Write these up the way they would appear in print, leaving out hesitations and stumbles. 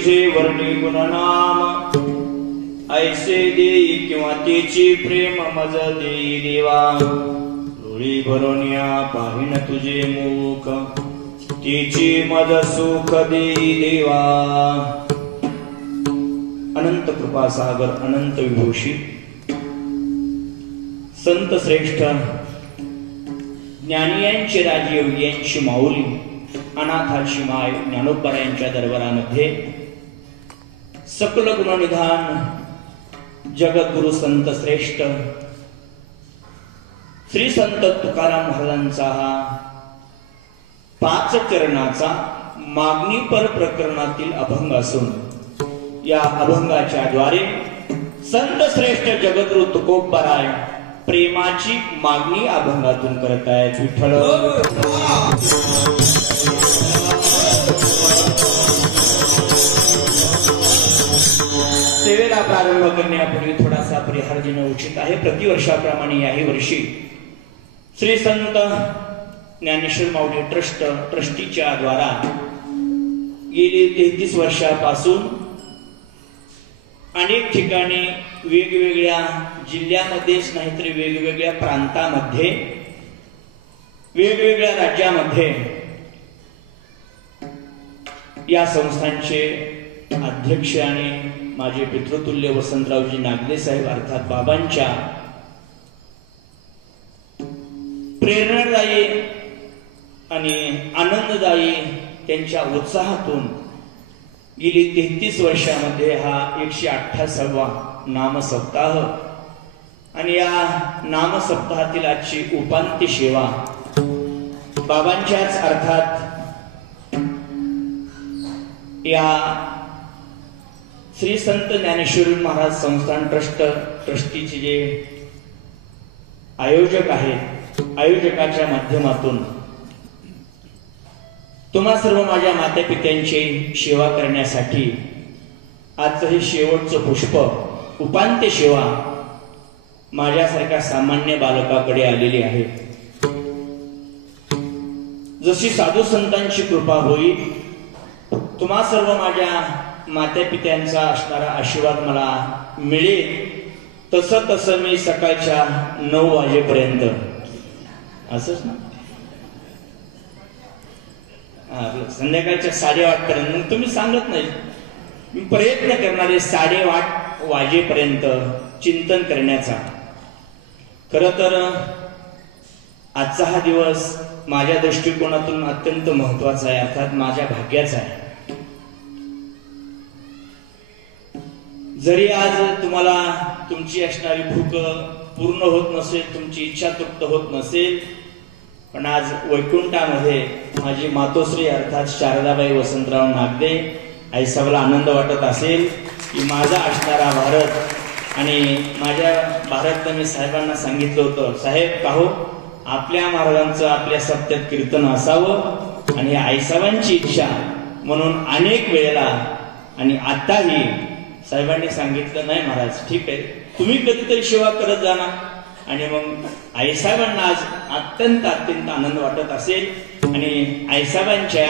तुझे वर्णी गुणनाम ऐसे देई किंवा तेची प्रेम मज देई देवा डोळी भरोनिया पाहिन तुझे मुख तेची मज सुख देई देवा। अनंत कृपा सागर अनंत विभूषी संत श्रेष्ठ ज्ञानियांची राजयोगियांची माऊली अनाथाची माय ज्ञानोबा यांच्या दरबारामध्ये सकल गुणनिधान जगद्गुरु संत श्रेष्ठ श्री संत तुकाराम महाराजांचा हा 5 चरणाचा मागणीपर प्रकरणातील अभंग असून या अभंगाच्या द्वारे संत श्रेष्ठ जगद्गुरु तुकोबाराय प्रेमाची मागणी अभंगातून करत आहेत। विठ्ठल सेवेला प्रारंभ करण्यापूर्वी थोडासा परिहार देणं उचित आहे। प्रतिवर्षाप्रमाणे याही वर्षी श्री संत ज्ञानेश्वर माऊली ट्रस्टीच्या द्वारा गेली 33 वर्षापासून अनेक ठिकाणी वेगवेगळ्या जिल्ह्यामध्येच नाही तर वेगवेगळ्या प्रांतामध्ये वेगवेगळ्या राज्यामध्ये या संस्थांचे अध्यक्ष आणि माझे पितृतुल्य वसंतरावजी नागदे साहेब अर्थात बाबांच्या प्रेरणादायी आणि आनंददायी त्यांच्या उत्साहातून गेली 33 वर्षामध्ये हा 128वा नामसप्ताह आणि या नामसप्ताहातील आजची उपांत्य सेवा बाबांच्याच अर्थात या श्री संत ज्ञानेश्वर महाराज संस्थान ट्रस्टीचे जे आयोजक आहेत आयोजकाच्या माध्यमातून तुम्हा सर्व माझ्या मातापित्यांची सेवा करण्यासाठी आजचं हे शेवटचं पुष्प उपांत्य सेवा माझ्यासारख्या सामान्य बालकाकडे आलेली आहे। जशी साधू संतांची कृपा होईल तुम्हा सर्व माझ्या मातापित्यांचा असणारा आशीर्वाद मला मिळेल तसं मी सकाळच्या 9 वाजेपर्यंत असंच ना संध्याकाळच्या 8:30 पर्यंत मग तुम्ही सांगत नाही मी प्रयत्न करणारे 8:30 वाजेपर्यंत चिंतन करण्याचा। खरं तर आजचा हा दिवस माझ्या दृष्टिकोनातून अत्यंत महत्वाचा आहे अर्थात माझ्या भाग्याचा आहे। जरी आज तुम्हाला तुमची असणारी भूक पूर्ण होत नसेल तुमची इच्छा तृप्त होत नसेल पण आज वैकुंठामध्ये माझी मातोश्री अर्थात शारदाबाई वसंतराव नागदे आईसाहेबाला आनंद वाटत असेल की माझा असणारा भारत आणि माझ्या भारतनं मी साहेबांना सांगितलं होतं साहेब काहो आपल्या महाराजांचं आपल्या सप्त्यात कीर्तन असावं आणि आईसाहेबांची इच्छा म्हणून अनेक वेळेला आणि आताही साहेबांनी सांगितलं नाही महाराज ठीक आहे तुम्ही कधीतरी सेवा करत जाणार आणि मग आईसाहेबांना आज अत्यंत आनंद वाटत असेल आणि आईसाहेबांच्या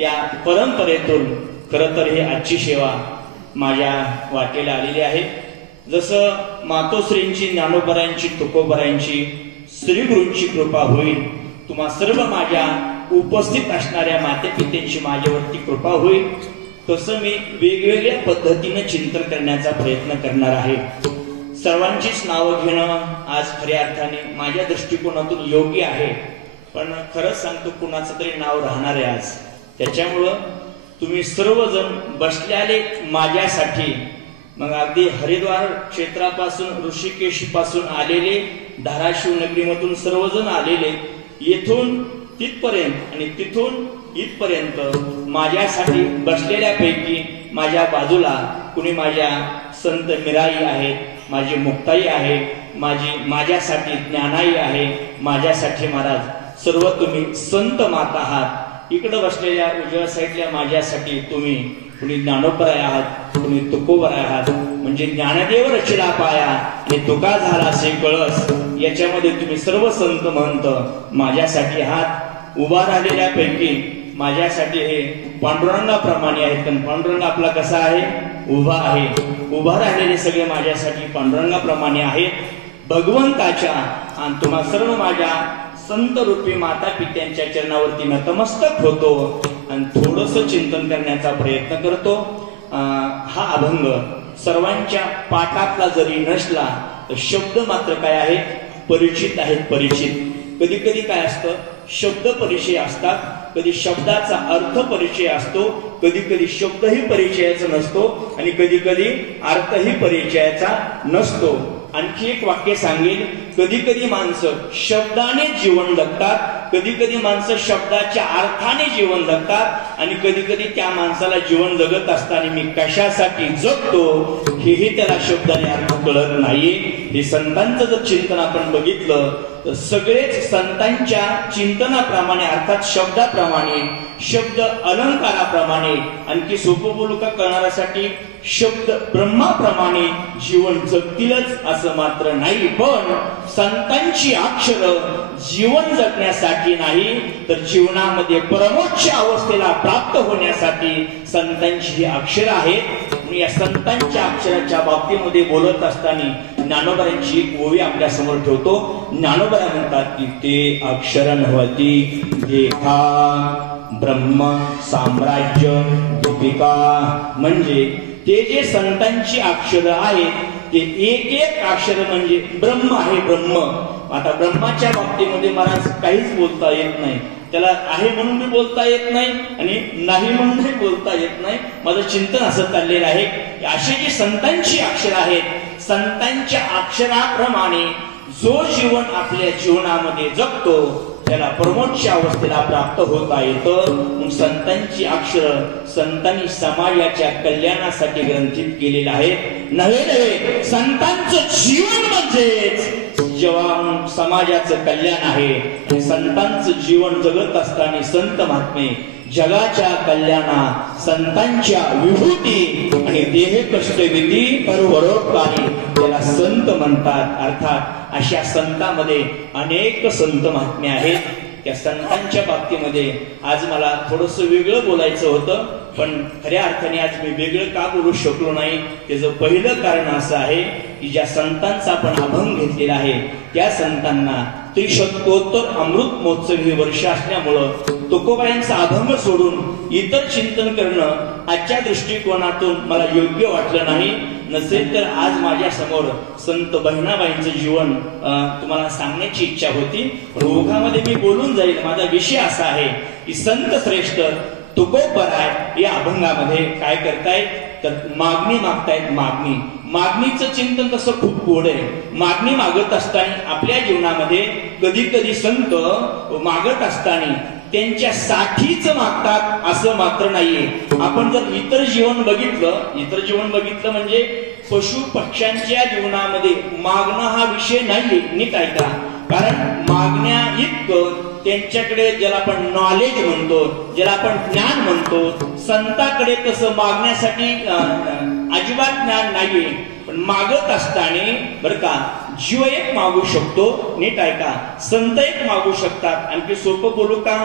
या परंपरेतून खरं तर ही आजची सेवा माझ्या वाटेला आलेली आहे। जसं मातोश्रींची ज्ञानोबरायांची तुकोबरायांची श्रीगुरूंची कृपा होईल तुम्हा सर्व माझ्या उपस्थित असणाऱ्या मातेपित्यांची माझ्यावरती कृपा होईल तसं मी वेगवेगळ्या पद्धतीने चिंतन करण्याचा प्रयत्न करणार आहे। सर्वांचीच नावं घेणं आज खऱ्या अर्थाने माझ्या दृष्टिकोनातून योग्य आहे पण खरंच सांगतो कुणाचं तरी नाव राहणार आहे आज। त्याच्यामुळं तुम्ही सर्वजण बसल्याले माझ्यासाठी मग अगदी हरिद्वार क्षेत्रापासून ऋषिकेश पासून आलेले धाराशिव नगरीमधून सर्वजण आलेले येथून तिथपर्यंत आणि तिथून इथपर्यंत माझ्यासाठी बसलेल्यापैकी माझ्या बाजूला कुणी माझ्या संत मीराई आहेत माझी मुक्ताई आहे माझ्यासाठी ज्ञानाई आहे माझ्यासाठी महाराज सर्व तुम्ही संत माता आहात। इकडे बसलेल्या उजव्या साईडल्या माझ्यासाठी तुम्ही कुणी ज्ञानोबराय आहात कुणी तुकोबराय आहात म्हणजे ज्ञानदेव रचिला पाया आणि तुका झाला से कळस याच्यामध्ये तुम्ही सर्व संत महंत माझ्यासाठी आहात। उभा राहिलेल्यापैकी माझ्यासाठी हे पांडुरंगाप्रमाणे आहेत. कारण पांडुरंग आपला कसा आहे? उभा आहे. उभा राहिलेले सगळे माझ्यासाठी पांडुरंगाप्रमाणे आहेत. भगवंताच्या आणि तुम्हा सर्व माझ्या संत रूपी माता पित्यांच्या चरणावरती नतमस्तक होतो आणि थोडस चिंतन करण्याचा प्रयत्न करतो. हा अभंग सर्वांच्या पाठातला जरी नसला तर शब्द मात्र काय आहेत? परिचित आहेत. परिचित. कधी कधी काय असतं? शब्द परिचय असतात, कधी शब्दाचा अर्थ परिचय असतो, कधी कधी शब्दही परिचयाचा नसतो आणि कधी कधी अर्थही परिचयाचा नसतो. आणखी एक वाक्य सांगेल. कधी कधी माणसं शब्दाने जीवन जगतात, कधी कधी माणसं शब्दाच्या अर्थाने जीवन जगतात आणि कधी कधी त्या माणसाला जीवन जगत असताना मी कशासाठी जगतो हेही त्याला शब्दाने अर्थ कळत नाहीये. हे संतांचं जर चिंतन आपण बघितलं तर सगळेच संतांच्या चिंतनाप्रमाणे अर्थात शब्दाप्रमाणे, शब्द अलंकाराप्रमाणे, आणखी सोपं बोलू का कळणाऱ्यासाठी शब्द ब्रह्माप्रमाणे जीवन जगतीलच असं मात्र नाही. पण संतांची अक्षर जीवन जगण्यासाठी नाही तर जीवनामध्ये परमोच्च अवस्थेला प्राप्त होण्यासाठी संतांची ही अक्षर आहेत. या संतांच्या अक्षराच्या बाबतीमध्ये बोलत असताना ज्ञानोबांची एक ओवी आपल्या समोर ठेवतो. ज्ञानोबा म्हणतात की ते अक्षर नव्हती देखा ब्रह्म साम्राज्य दीपिका. म्हणजे ते जे संतांची अक्षर आहेत ते एक एक अक्षर म्हणजे ब्रह्म आहे. ब्रह्म. आता ब्रह्माच्या बाबतीमध्ये मला काहीच बोलता येत नाही. त्याला आहे म्हणून मी बोलता येत नाही आणि नाही म्हणूनही बोलता येत नाही. माझं चिंतन असं चाललेलं आहे. अशी जी संतांची अक्षर आहेत, संतांच्या अक्षराप्रमाणे जो जीवन आपल्या जीवनामध्ये जगतो त्याला परमोच्च अवस्थेला प्राप्त होता येतं. संतांची अक्षर संतांनी समाजाच्या कल्याणासाठी ग्रंथित केलेलं आहे. नव्हे संतांचं जीवन म्हणजेच जेव्हा समाजाचं कल्याण आहे. संतांचं जीवन जगत असताना संत महात्मे जगाच्या कल्याणा संतांच्या विभूती आणि देह कष्ट विधी परोपकारी त्याला संत म्हणतात. अर्थात अशा संतांमध्ये अनेक संत महात्मे आहेत. त्या संतांच्या बाबतीमध्ये आज मला थोडस वेगळं बोलायचं होतं, पण खऱ्या अर्थाने आज मी वेगळं का बोलू शकलो नाही त्याचं पहिलं कारण असं आहे की ज्या संतांचा आपण अभंग घेतलेला आहे त्या संतांना त्रिशतकोत्तर अमृत महोत्सव हे वर्ष असल्यामुळं तुकोबायांचा अभंग सोडून इतर चिंतन करणं आजच्या दृष्टिकोनातून मला योग्य वाटलं नाही. नसेल तर आज माझ्या समोर संत बहिणाबाईंचं जीवन तुम्हाला सांगण्याची इच्छा होती, पण ओघामध्ये मी बोलून जाईल. माझा विषय असा आहे की संत श्रेष्ठ तुकोबराय या अभंगामध्ये काय करतायत तर मागणी मागतायत. मागणीचं चिंतन तसं खूप गोड आहे. मागणी मागत असताना आपल्या जीवनामध्ये कधी कधी संत मागत असताना त्यांच्या साठीच मागतात असं मात्र नाहीये. आपण जर इतर जीवन बघितलं म्हणजे पशु पक्ष्यांच्या जीवनामध्ये मागणं हा विषय नाहीये. नीट ऐका. कारण मागण्या इतकं त्यांच्याकडे ज्याला आपण नॉलेज म्हणतो, ज्याला आपण ज्ञान म्हणतो, संतांकडे तसं मागण्यासाठी अजिबात ज्ञान नाहीये. पण मागत असताना बरं का जीव एक मागू शकतो. नीट ऐका. संत एक मागू शकतात. आणखी सोपं बोलू का?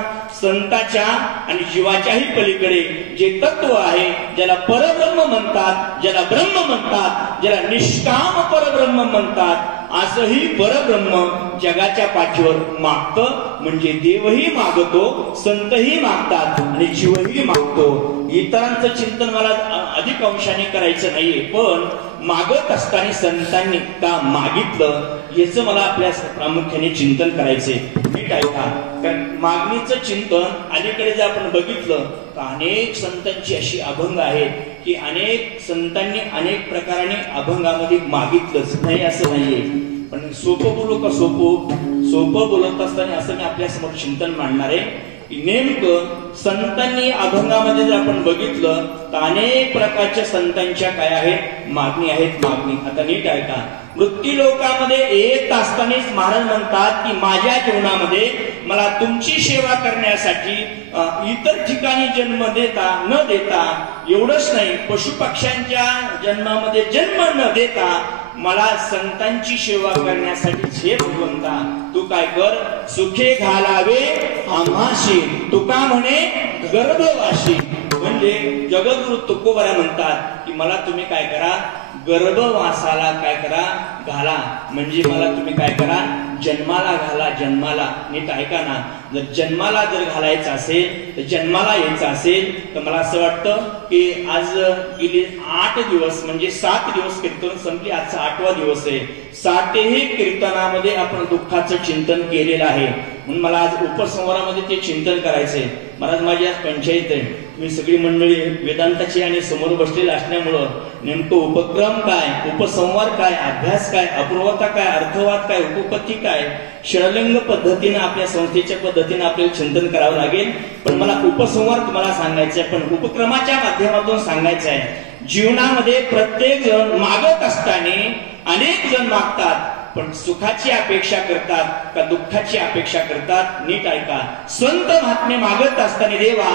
संताच्या आणि जीवाच्याही पलीकडे जे तत्व आहे ज्याला परब्रह्म म्हणतात, ज्याला ब्रह्म म्हणतात, ज्याला निष्काम परब्रह्म म्हणतात, असंही परब्रह्म जगाच्या पाठीवर मागतं. म्हणजे देवही मागतो, संतही मागतात आणि जीवही मागतो. इतरांचं चिंतन मला अधिक अंशाने करायचं नाहीये, पण मागत असताना संतांनी का मागितलं याचं मला आपल्या प्रामुख्याने चिंतन करायचंय. नीट ऐका. कारण मागणीचं चिंतन अलीकडे जर आपण बघितलं तर अनेक संतांची अशी अभंग आहेत की अनेक संतांनी अनेक प्रकाराने अभंगामध्ये मागितलंच नाही असं नाहीये. पण सोपं बोलू का? सोपं बोलत असताना असं मी आपल्या समोर चिंतन मांडणार आहे. नेमकं संतांनी अभंगामध्ये जर आपण बघितलं तर अनेक प्रकारच्या संतांच्या काय आहेत? मागणी आहेत. आता नीट ऐका. मृत्यू लोकामध्ये येत असतानाच महाराज म्हणतात की माझ्या जीवनामध्ये मला तुमची सेवा करण्यासाठी इतर ठिकाणी जन्म न देता एवढंच नाही, पशु पक्ष्यांच्या जन्मामध्ये जन्म न देता मला संतांची सेवा करण्यासाठी हे भगवंता तू काय कर, सुखे घालावे आम्हाशी, तुका म्हणे गर्भवाशी. म्हणजे जगद्गुरु तुकोबरा म्हणतात की मला तुम्ही काय करा, गर्भवासाला काय करा, घाला. म्हणजे मला तुम्ही काय करा, जन्माला घाला. जन्माला नीट ऐका ना, जर जन्माला जर घालायचं असेल, तर जन्माला यायचं असेल, तर मला असं वाटतं की आज गेली 8 दिवस म्हणजे 7 दिवस कीर्तन संपली, आजचा 8वा दिवस आहे. 7ही कीर्तनामध्ये आपण दुःखाचं चिंतन केलेलं आहे. म्हणून मला आज उपसंहारामध्ये ते चिंतन करायचंय. महाराज माझी आज पंचायत आहे, मी सगळी मंडळी वेदांताची आणि समोर बसलेली असल्यामुळं नेमकं उपक्रम काय, उपसंहार काय, अभ्यास काय, अपूर्वता काय, अर्थवाद काय, उपपत्ती काय, षडलिंग पद्धतीने आपल्या संस्थेच्या पद्धतीने आपल्याला चिंतन करावं लागेल. पण मला उपसंहार तुम्हाला सांगायचा आहे, पण उपक्रमाच्या माध्यमातून सांगायचं आहे. जीवनामध्ये प्रत्येक जण मागत असताना अनेक जण मागतात, पण सुखाची अपेक्षा करतात का दुःखाची अपेक्षा करतात? नीट ऐका. संत महात्मे मागत असताना देवा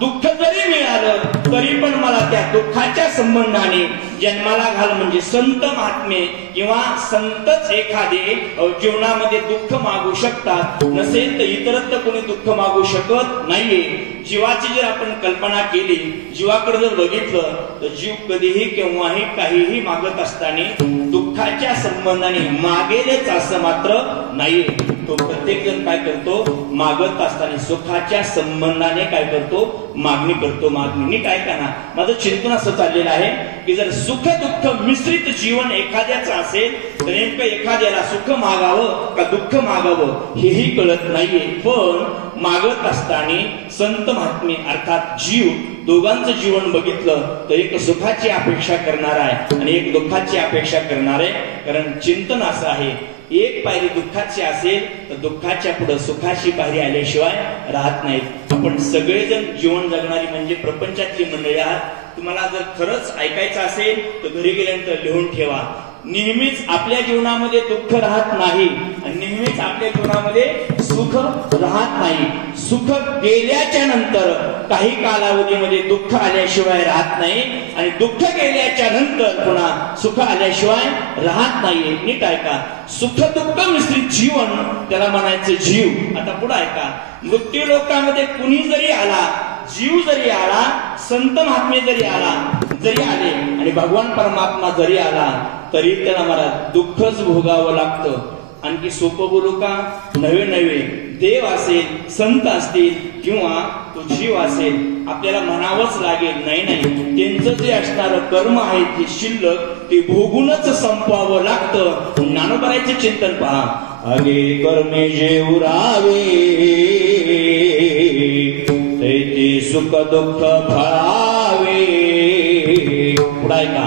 दुःख जरी मिळालं तरी पण मला त्या दुःखाच्या संबंधाने जन्माला घाल. म्हणजे संत महात्मे किंवा संतच एखादे जीवनामध्ये दुःख मागू शकतात, नसेल तर इतरत्र कोणी दुःख मागू शकत नाहीये. जीवाची जर आपण कल्पना केली, जीवाकडे जर बघितलं, तर जीव कधीही केव्हाही काहीही मागत असताना दुःखाच्या संबंधाने मागेलच असं मात्र नाहीये. तो प्रत्येक जण काय करतो, मागत असताना सुखाच्या संबंधाने काय करतो, मागणी करतो. मागणी नीट ऐका ना, माझं चिंतन असं चाललेलं आहे की जर सुख दुःख मिश्रित जीवन एखाद्याचं असेल, तर नेमकं एखाद्याला सुख मागावं का दुःख मागावं हेही कळत नाहीये. पण मागत असताना संत महात्मे अर्थात जीव दोघांचं जीवन बघितलं तर एक सुखाची अपेक्षा करणार आहे आणि एक दुःखाची अपेक्षा करणार आहे. कारण चिंतन असं आहे, एक पायरी दुःखाची असेल तर दुःखाच्या पुढे सुखाची पायरी आल्याशिवाय राहत नाहीत. आपण सगळेजण जीवन जगणारी म्हणजे प्रपंचातली मंडळी आहात. तुम्हाला जर खरंच ऐकायचं असेल तर घरी गेल्यानंतर लिहून ठेवा. नेहमीच आपल्या जीवनामध्ये दुःख राहत नाही आणि नेहमीच आपल्या जीवनामध्ये सुख राहत नाही. सुख गेल्याच्या नंतर काही कालावधीमध्ये दुःख आल्याशिवाय राहत नाही आणि दुःख गेल्याच्या नंतर पुन्हा सुख आल्याशिवाय राहत नाही. नीट ऐका, सुख दुःख मिश्रित जीवन त्याला म्हणायचं जीव. आता पुढे ऐका, मृत्यू लोकांमध्ये कुणी जरी आला, जीव जरी आला, संत महात्मे जरी आले आणि भगवान परमात्मा जरी आला, तरी त्याला मला दुःखच भोगावं लागतं. आणखी सोपं बोलू का, नवे देव असेल, संत असतील किंवा तो जीव असेल, आपल्याला म्हणावंच लागेल नाही त्यांचं जे असणारं कर्म आहे ते शिल्लक ते भोगूनच संपवावं लागतं. ज्ञानोबरायचे चिंतन पहा, अगे कर्मे जे उरावे ते सुख दुःख फळावे. पुढे का,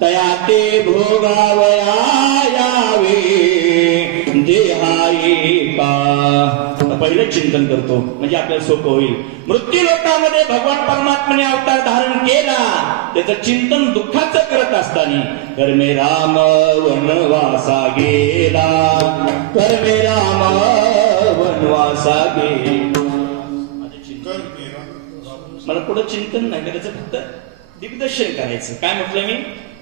तया ते भोगावया यावे देहाई का. पहिलं चिंतन करतो म्हणजे आपल्याला सोपं होईल. मृत्यू लोकांमध्ये भगवान परमात्म्याने अवतार धारण केला, त्याचं चिंतन दुःखाचं करत असताना कर्मे राम वनवासा गेला, कर्मे राम वनवासा गेला. मला पुढे चिंतन नाही करायचं, फक्त दिग्दर्शन करायचं. काय म्हटलं मी,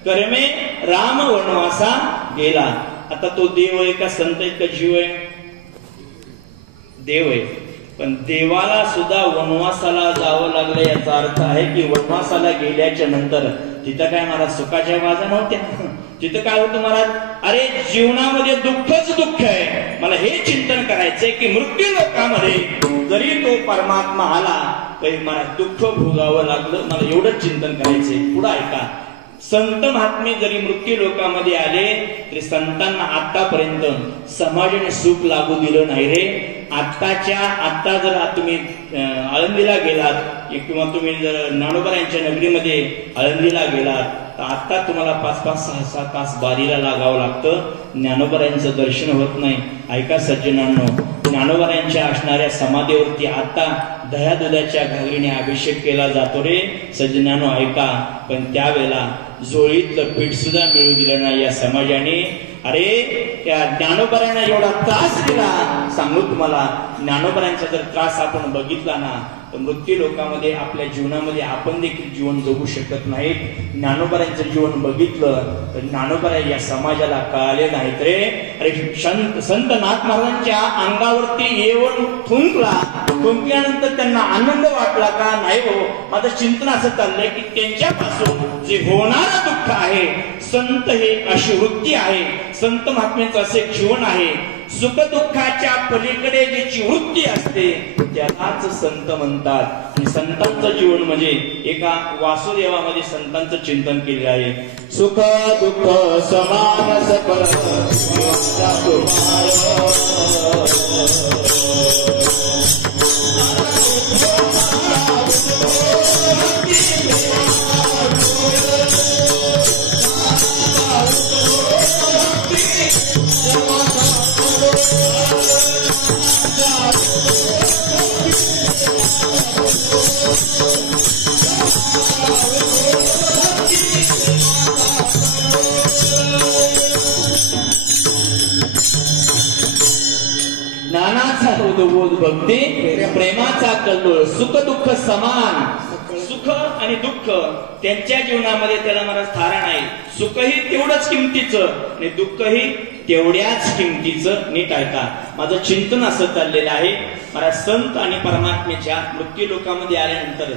कर्मे राम वनवासा गेला. आता तो देव आहे का, संत आहे का, जीव आहे? देव आहे. पण देवाला सुद्धा वनवासाला जावं लागलं, याचा अर्थ आहे की वनवासाला गेल्याच्या नंतर तिथं काय महाराज सुखाच्या बाजा नव्हत्या. तिथं काय होतं महाराज, अरे जीवनामध्ये दुःखच दुःख आहे. मला हे चिंतन करायचंय की मृत्यू लोकांमध्ये जरी तो परमात्मा आला तरी मला दुःख भोगावं लागलं. मला एवढंच चिंतन करायचंय. पुढे ऐका, संत महात्मे जरी मृत्यू लोकांमध्ये आले तरी संतांना आतापर्यंत समाजाने सुख लागू दिलं नाही रे. आता जर तुम्ही आळंदीला गेलात किंवा तुम्ही जर ज्ञानोबरायांच्या नगरीमध्ये आळंदीला गेलात तर आता तुम्हाला 5-5, 6-6 तास बारीला लागावं लागतं. ज्ञानोबरायांचं दर्शन होत नाही. ऐका सज्जनांनो, ज्ञानोबरायांच्या असणाऱ्या समाधीवरती आता दह्या दुधाच्या घागरीने अभिषेक केला जातो रे सज्जनांनो, ऐका. पण त्यावेळेला जोळीतलं पीठ सुद्धा मिळू दिलं नाही या समाजाने. अरे त्या ज्ञानोबरांना एवढा त्रास दिला. सांगू तुम्हाला, ज्ञानोबरांचा जर त्रास आपण बघितला ना तर मृत्यू लोकामध्ये आपल्या जीवनामध्ये आपण देखील जीवन जगू शकत नाहीत. ज्ञानोबरांचं जीवन बघितलं तर ज्ञानोबरा या समाजाला कळाले नाहीत रे. अरे संत नाथ महाराजांच्या अंगावरती येऊन थुंकल्यानंतर त्यांना आनंद वाटला का? नाही हो. माझं चिंतन असं चाललंय की त्यांच्यापासून जे होणारं दुःख आहे, संत हे अशी वृत्ती आहे, संत महात्म्याचं असे जीवन आहे, सुख दुःखाच्या पलीकडे ज्याची वृत्ती असते त्यालाच संत म्हणतात. आणि संतांचं जीवन म्हणजे एका वासुदेवामध्ये संतांचं चिंतन केले आहे. सुख दुःख समान सकळ ज्ञानाचा बोध भक्ती प्रेमाचा कल्लोळ. सुख दुःख समान. सुख आणि दुःख त्यांच्या जीवनामध्ये त्याला मला थारा नाही. सुखही तेवढंच किमतीचं आणि दुःखही तेवढ्याच किमतीचं. नीट ऐका, माझं चिंतन असं चाललेलं आहे. मला संत आणि परमात्म्याच्या मृत्यू लोकामध्ये आल्यानंतर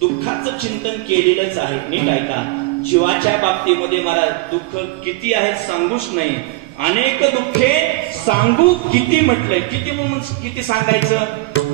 दुःखाचं चिंतन केलेलंच आहे. नीट ऐका, जीवाच्या बाबतीमध्ये मला दुःख किती आहेत सांगूच नाही. अनेक दुःखे सांगू किती म्हटलंय, किती सांगायचं?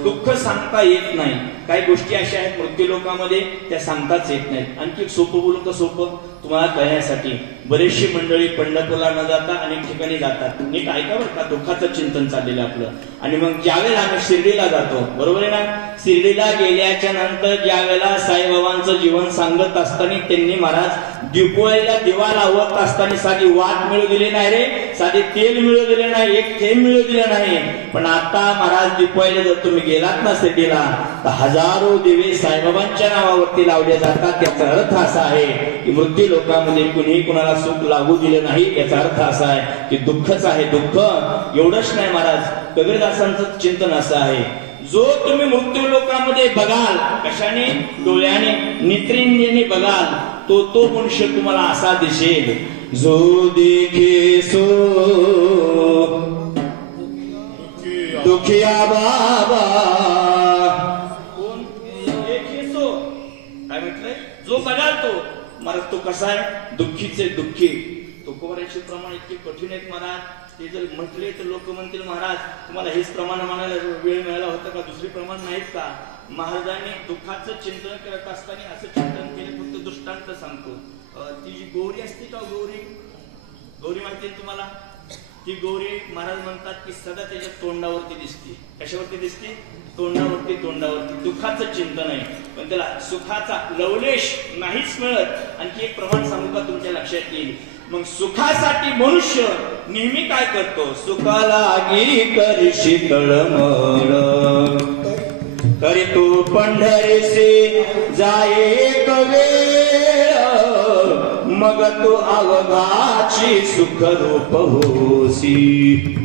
दुःख सांगता येत नाही. काही गोष्टी अशा आहेत मृत्यू लोकामध्ये त्या सांगताच येत नाहीत. आणखी सोपं बोलू का? सोपं तुम्हाला कळण्यासाठी बरेचशी मंडळी पंढरपूरला न जाता अनेक ठिकाणी जातात. नीट ऐका बरं का, दुःखाचं चिंतन चाललेलं आपलं. आणि मग ज्यावेळेला आम्ही शिर्डीला जातो, बरोबर आहे ना, शिर्डीला गेल्याच्या नंतर ज्यावेळेला साईबाबांचं जीवन सांगत असताना त्यांनी महाराज दिपोळीला दिवा लावत असताना साधी वात मिळू दिली नाही रे, साधी तेल मिळू दिले नाही, एक थेंब मिळू दिले नाही. पण आता महाराज दिपोळीला जर तुम्ही गेलात ना शिर्डीला तर हजारो दिवे साईबाबांच्या नावावरती लावले जातात. याचा अर्थ असा आहे की मृत्यू लोकांमध्ये कुणीही कुणाला सुख लागू दिलं नाही. याचा अर्थ असा आहे की दुःखच आहे. दुःख एवढंच नाही महाराज, कबीरदासांचं चिंतन असं आहे, जो तुम्ही मृत्यू लोकांमध्ये बघाल, कशाने? डोळ्याने, नेत्रेंद्रियाने बघाल, तो मनुष्य तुम्हाला असा दिसेल, जो देखे सो दुखिया बाबा. कोण देखे सो? काय म्हटलंय? जो बघाल तो. महाराज तो कसा आहे? दुःखीचे दुःखी. तुकोबाराचे प्रमाण इतके कठीण आहेत महाराज, ते जर म्हटले तर लोक म्हणतील महाराज तुम्हाला हेच प्रमाण म्हणायला वेळ मिळाला होता का? दुसरी प्रमाण नाहीत का? महाराजांनी दुःखाचं चिंतन करत असताना असं चिंतन केलं. फक्त दृष्टांत सांगतो. ती जी गौरी असते का, गौरी माहिती तुम्हाला? ती गौरी महाराज म्हणतात की सदा त्याच्या तोंडावरती दिसते. कशावरती दिसते? तोंडावरती. दुःखाचं चिंतन आहे, पण त्याला सुखाचा लवलेश नाहीच मिळत. आणखी एक प्रमाण सांगू का तुमच्या लक्षात येईल? मग सुखासाठी मनुष्य नेहमी काय करतो? सुखाला गी करशी तळमळ करी तू पंढरीसे जाये कवेळ, मग तू अवघाची सुख रूप होसी.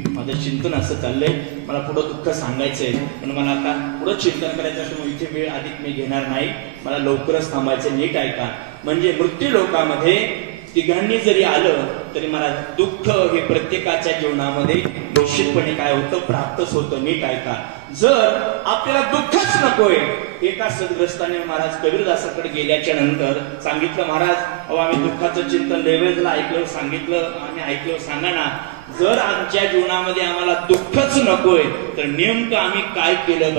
माझं चिंतन असं चाललंय, मला पुढं दुःख सांगायचंय पण मला आता पुढं चिंतन करायचं असं इथे वेळ अधिक मी घेणार नाही. मला लवकरच थांबायचं. नीट ऐका, म्हणजे मृत्यू लोकामध्ये तिघांनी जरी आलं तरी मला दुःख हे प्रत्येकाच्या जीवनामध्ये निश्चितपणे काय होतं? प्राप्तच होतं. नीट ऐका, जर आपल्याला दुःखच नकोय, एका सद्ग्रस्ताने महाराज कबीरदासाकडे गेल्याच्या नंतर सांगितलं, महाराज अहो आम्ही दुःखाचं चिंतन वेगवेगळं ऐकलं, सांगितलं, आम्ही ऐकलं, सांगा ना, जर आमच्या जीवनामध्ये आम्हाला दुःखच नकोय तर नेमकं आम्ही काय केलं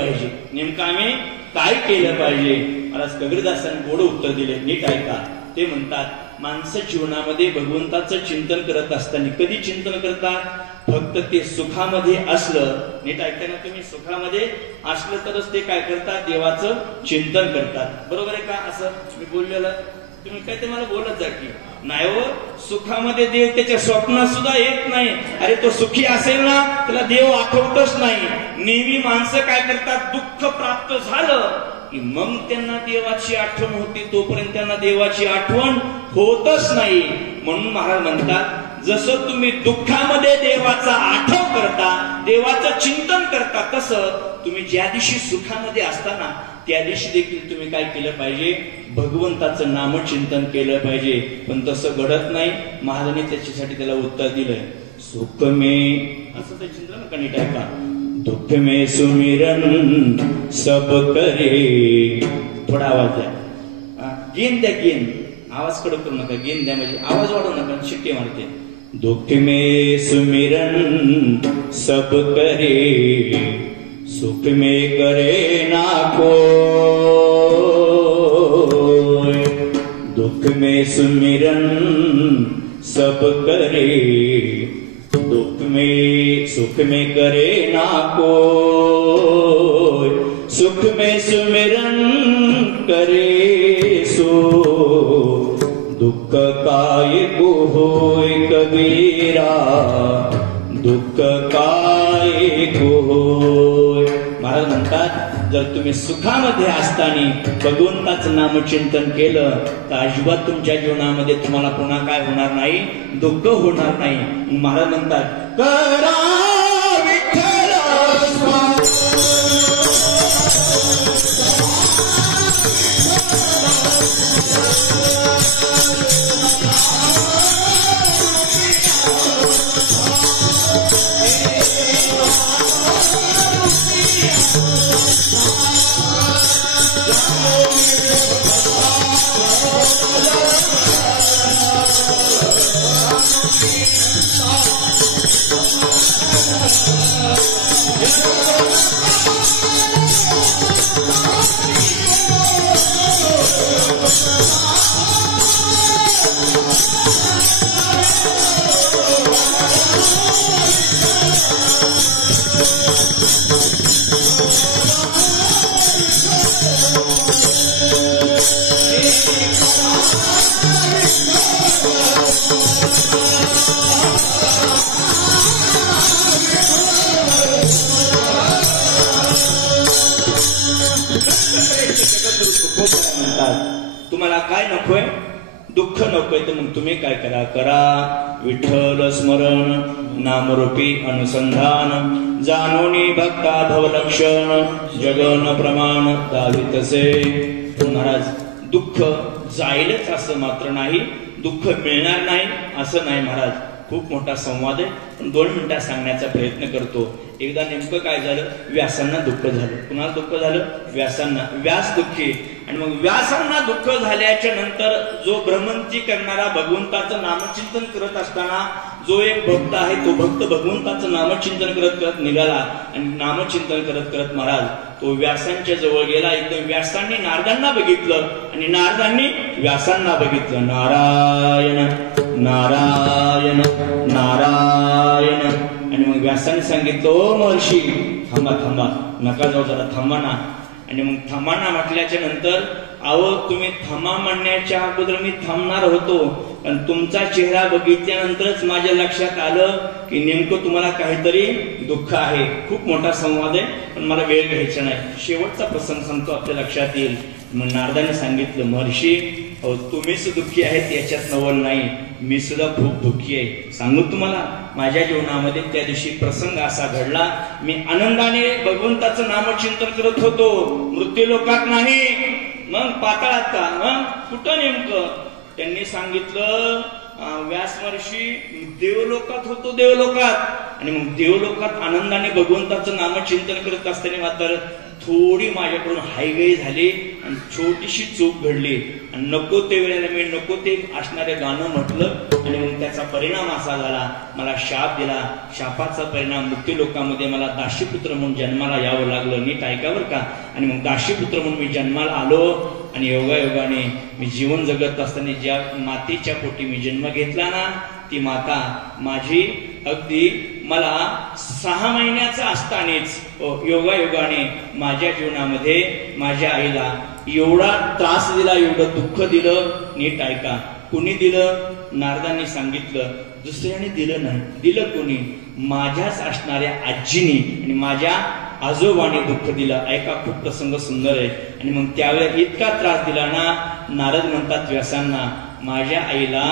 पाहिजे? महाराज कबीरदासांनी गोड उत्तर दिले. नीट ऐका, ते म्हणतात माणसं जीवनामध्ये भगवंताचं चिंतन करत असताना कधी चिंतन करतात? फक्त ते सुखामध्ये असलं. नीट ऐकताना तुम्ही, सुखामध्ये असलं तरच ते काय करतात? देवाचं चिंतन करतात. बरोबर आहे का? असं मी बोललेलं तुम्ही काय ते मला बोलत जा की नाही हो, सुखामध्ये देव त्याच्या स्वप्नात सुद्धा येत नाही. अरे तो सुखी असेल ना, त्याला देव आठवतच नाही. नेहमी माणसं काय करतात? दुःख प्राप्त झालं की मग त्यांना देवाची आठवण होती, तोपर्यंत त्यांना देवाची आठवण होतच नाही. म्हणून महाराज म्हणतात, जसं तुम्ही दुःखामध्ये देवाचा आठव करता, देवाचं चिंतन करता, तसं तुम्ही ज्या दिवशी सुखामध्ये असताना त्या दिवशी देखील तुम्ही काय केलं पाहिजे, भगवंताचं नामचिंतन केलं पाहिजे. पण तसं घडत नाही. महाराजांनी त्याच्यासाठी त्याला उत्तर दिलंय, सुख में असं ते चिंतन कणी टाका, दुःख में सुमिरन सब करे. थोडा आवाज द्या, गेन द्या, गेन आवाज कडक करू नका, गेन द्या म्हणजे आवाज वाढवू नका, शिट्टी मारते. दुःख में सुमिरन सब करे, सुख में करे ना कोई. दुःख में सुमिरन सब करे, सुख में करे ना कोई. सुख में सुमिरन करे सो, दुःख काय को होय कबीरा, दुःख काय को होय. महाराज म्हणतात, जर तुम्ही सुखामध्ये असताना भगवंताचं नामचिंतन केलं तर अजिबात तुमच्या जीवनामध्ये तुम्हाला पुन्हा काय होणार नाही, दुःख होणार नाही. महाराज म्हणतात, करा विठ्ठल तुम्हाला काय नकोय, दुःख नकोय, तर मग तुम्ही काय करा, करा विठ्ठल स्मरण, नामरूपी अनुसंधान, जाणोनी भक्ता भवलक्षण, जगन प्रमाण दावितसे. महाराज, दुःख जाईलच असं मात्र नाही, दुःख मिळणार नाही असं नाही. महाराज, खूप मोठा संवाद आहे, पण 2 मिनिटात सांगण्याचा प्रयत्न करतो. एकदा नेमकं काय झालं, व्यासांना दुःख झालं. कुणाला दुःख झालं, व्यासांना. व्यास दुःखी. आणि मग व्यासांना दुःख झाल्याच्या नंतर जो भ्रमंती करणारा भगवंताचं नामचिंतन करत असताना जो एक भक्त आहे, तो भक्त भगवंताचं नामचिंतन करत करत निघाला. आणि नामचिंतन करत करत महाराज तो व्यासांच्या जवळ गेला. एकदम व्यासांनी नारदांना बघितलं आणि नारदांनी व्यासांना बघितलं. नारायण नारायण नारायण. आणि मग व्यासाने सांगितलं, ओ महर्षी, थांबा थांबा, नका जाऊ, जरा थांबा ना. आणि मग थांबा ना म्हटल्याच्या नंतर, अहो तुम्ही थांबा म्हणण्याच्या अगोदर मी थांबणार होतो, पण तुमचा चेहरा बघितल्यानंतरच माझ्या लक्षात आलं की नेमकं तुम्हाला काहीतरी दुःख आहे. खूप मोठा संवाद आहे, पण मला वेळ घ्यायचा नाही. शेवटचा प्रसंग सांगतो, आपल्या लक्षात येईल. मग नारदाने सांगितलं, महर्षी, अहो तुम्हीच दुःखी आहेत याच्यात नवल नाही, मी सुद्धा खूप दुःखी आहे. सांगू तुम्हाला, माझ्या जीवनामध्ये त्या दिवशी प्रसंग असा घडला, मी आनंदाने भगवंताचं नामचिंतन करत होतो, मृत्यू लोकात नाही, मग पाताळात का, मग कुठं नेमकं. त्यांनी सांगितलं, व्यास महर्षी, देवलोकात होतो, देवलोकात. आणि मग देवलोकात आनंदाने भगवंताचं नामचिंतन करत असताना मात्र थोडी माझ्याकडून हायगई झाली आणि छोटीशी चूक घडली. आणि नको ते वेळेला मी नको ते असणारे गाणं म्हटलं आणि मग त्याचा परिणाम असा झाला, मला शाप दिला. शापाचा परिणाम मृत्यू लोकांमध्ये मला दाशीपुत्र म्हणून जन्माला यावं लागलं. नीट ऐकावर का. आणि मग दाशीपुत्र म्हणून मी जन्माला आलो आणि योगायोगाने मी जीवन जगत असताना ज्या मातेच्या पोटी मी जन्म घेतला ना, ती माता माझी अगदी मला 6 महिन्याचा असतानाच योगायोगाने माझ्या जीवनामध्ये माझ्या आईला एवढा त्रास दिला, एवढं दुःख दिलं. नीट ऐका, कुणी दिलं? नारदांनी सांगितलं, दुसऱ्याने दिलं नाही. दिलं कोणी? माझ्याच असणाऱ्या आजीनी आणि माझ्या आजोबाने दुःख दिलं. ऐका, खूप प्रसंग सुंदर आहे. आणि मग त्यावेळेला इतका त्रास दिला ना, नारद म्हणतात व्यासांना, माझ्या आईला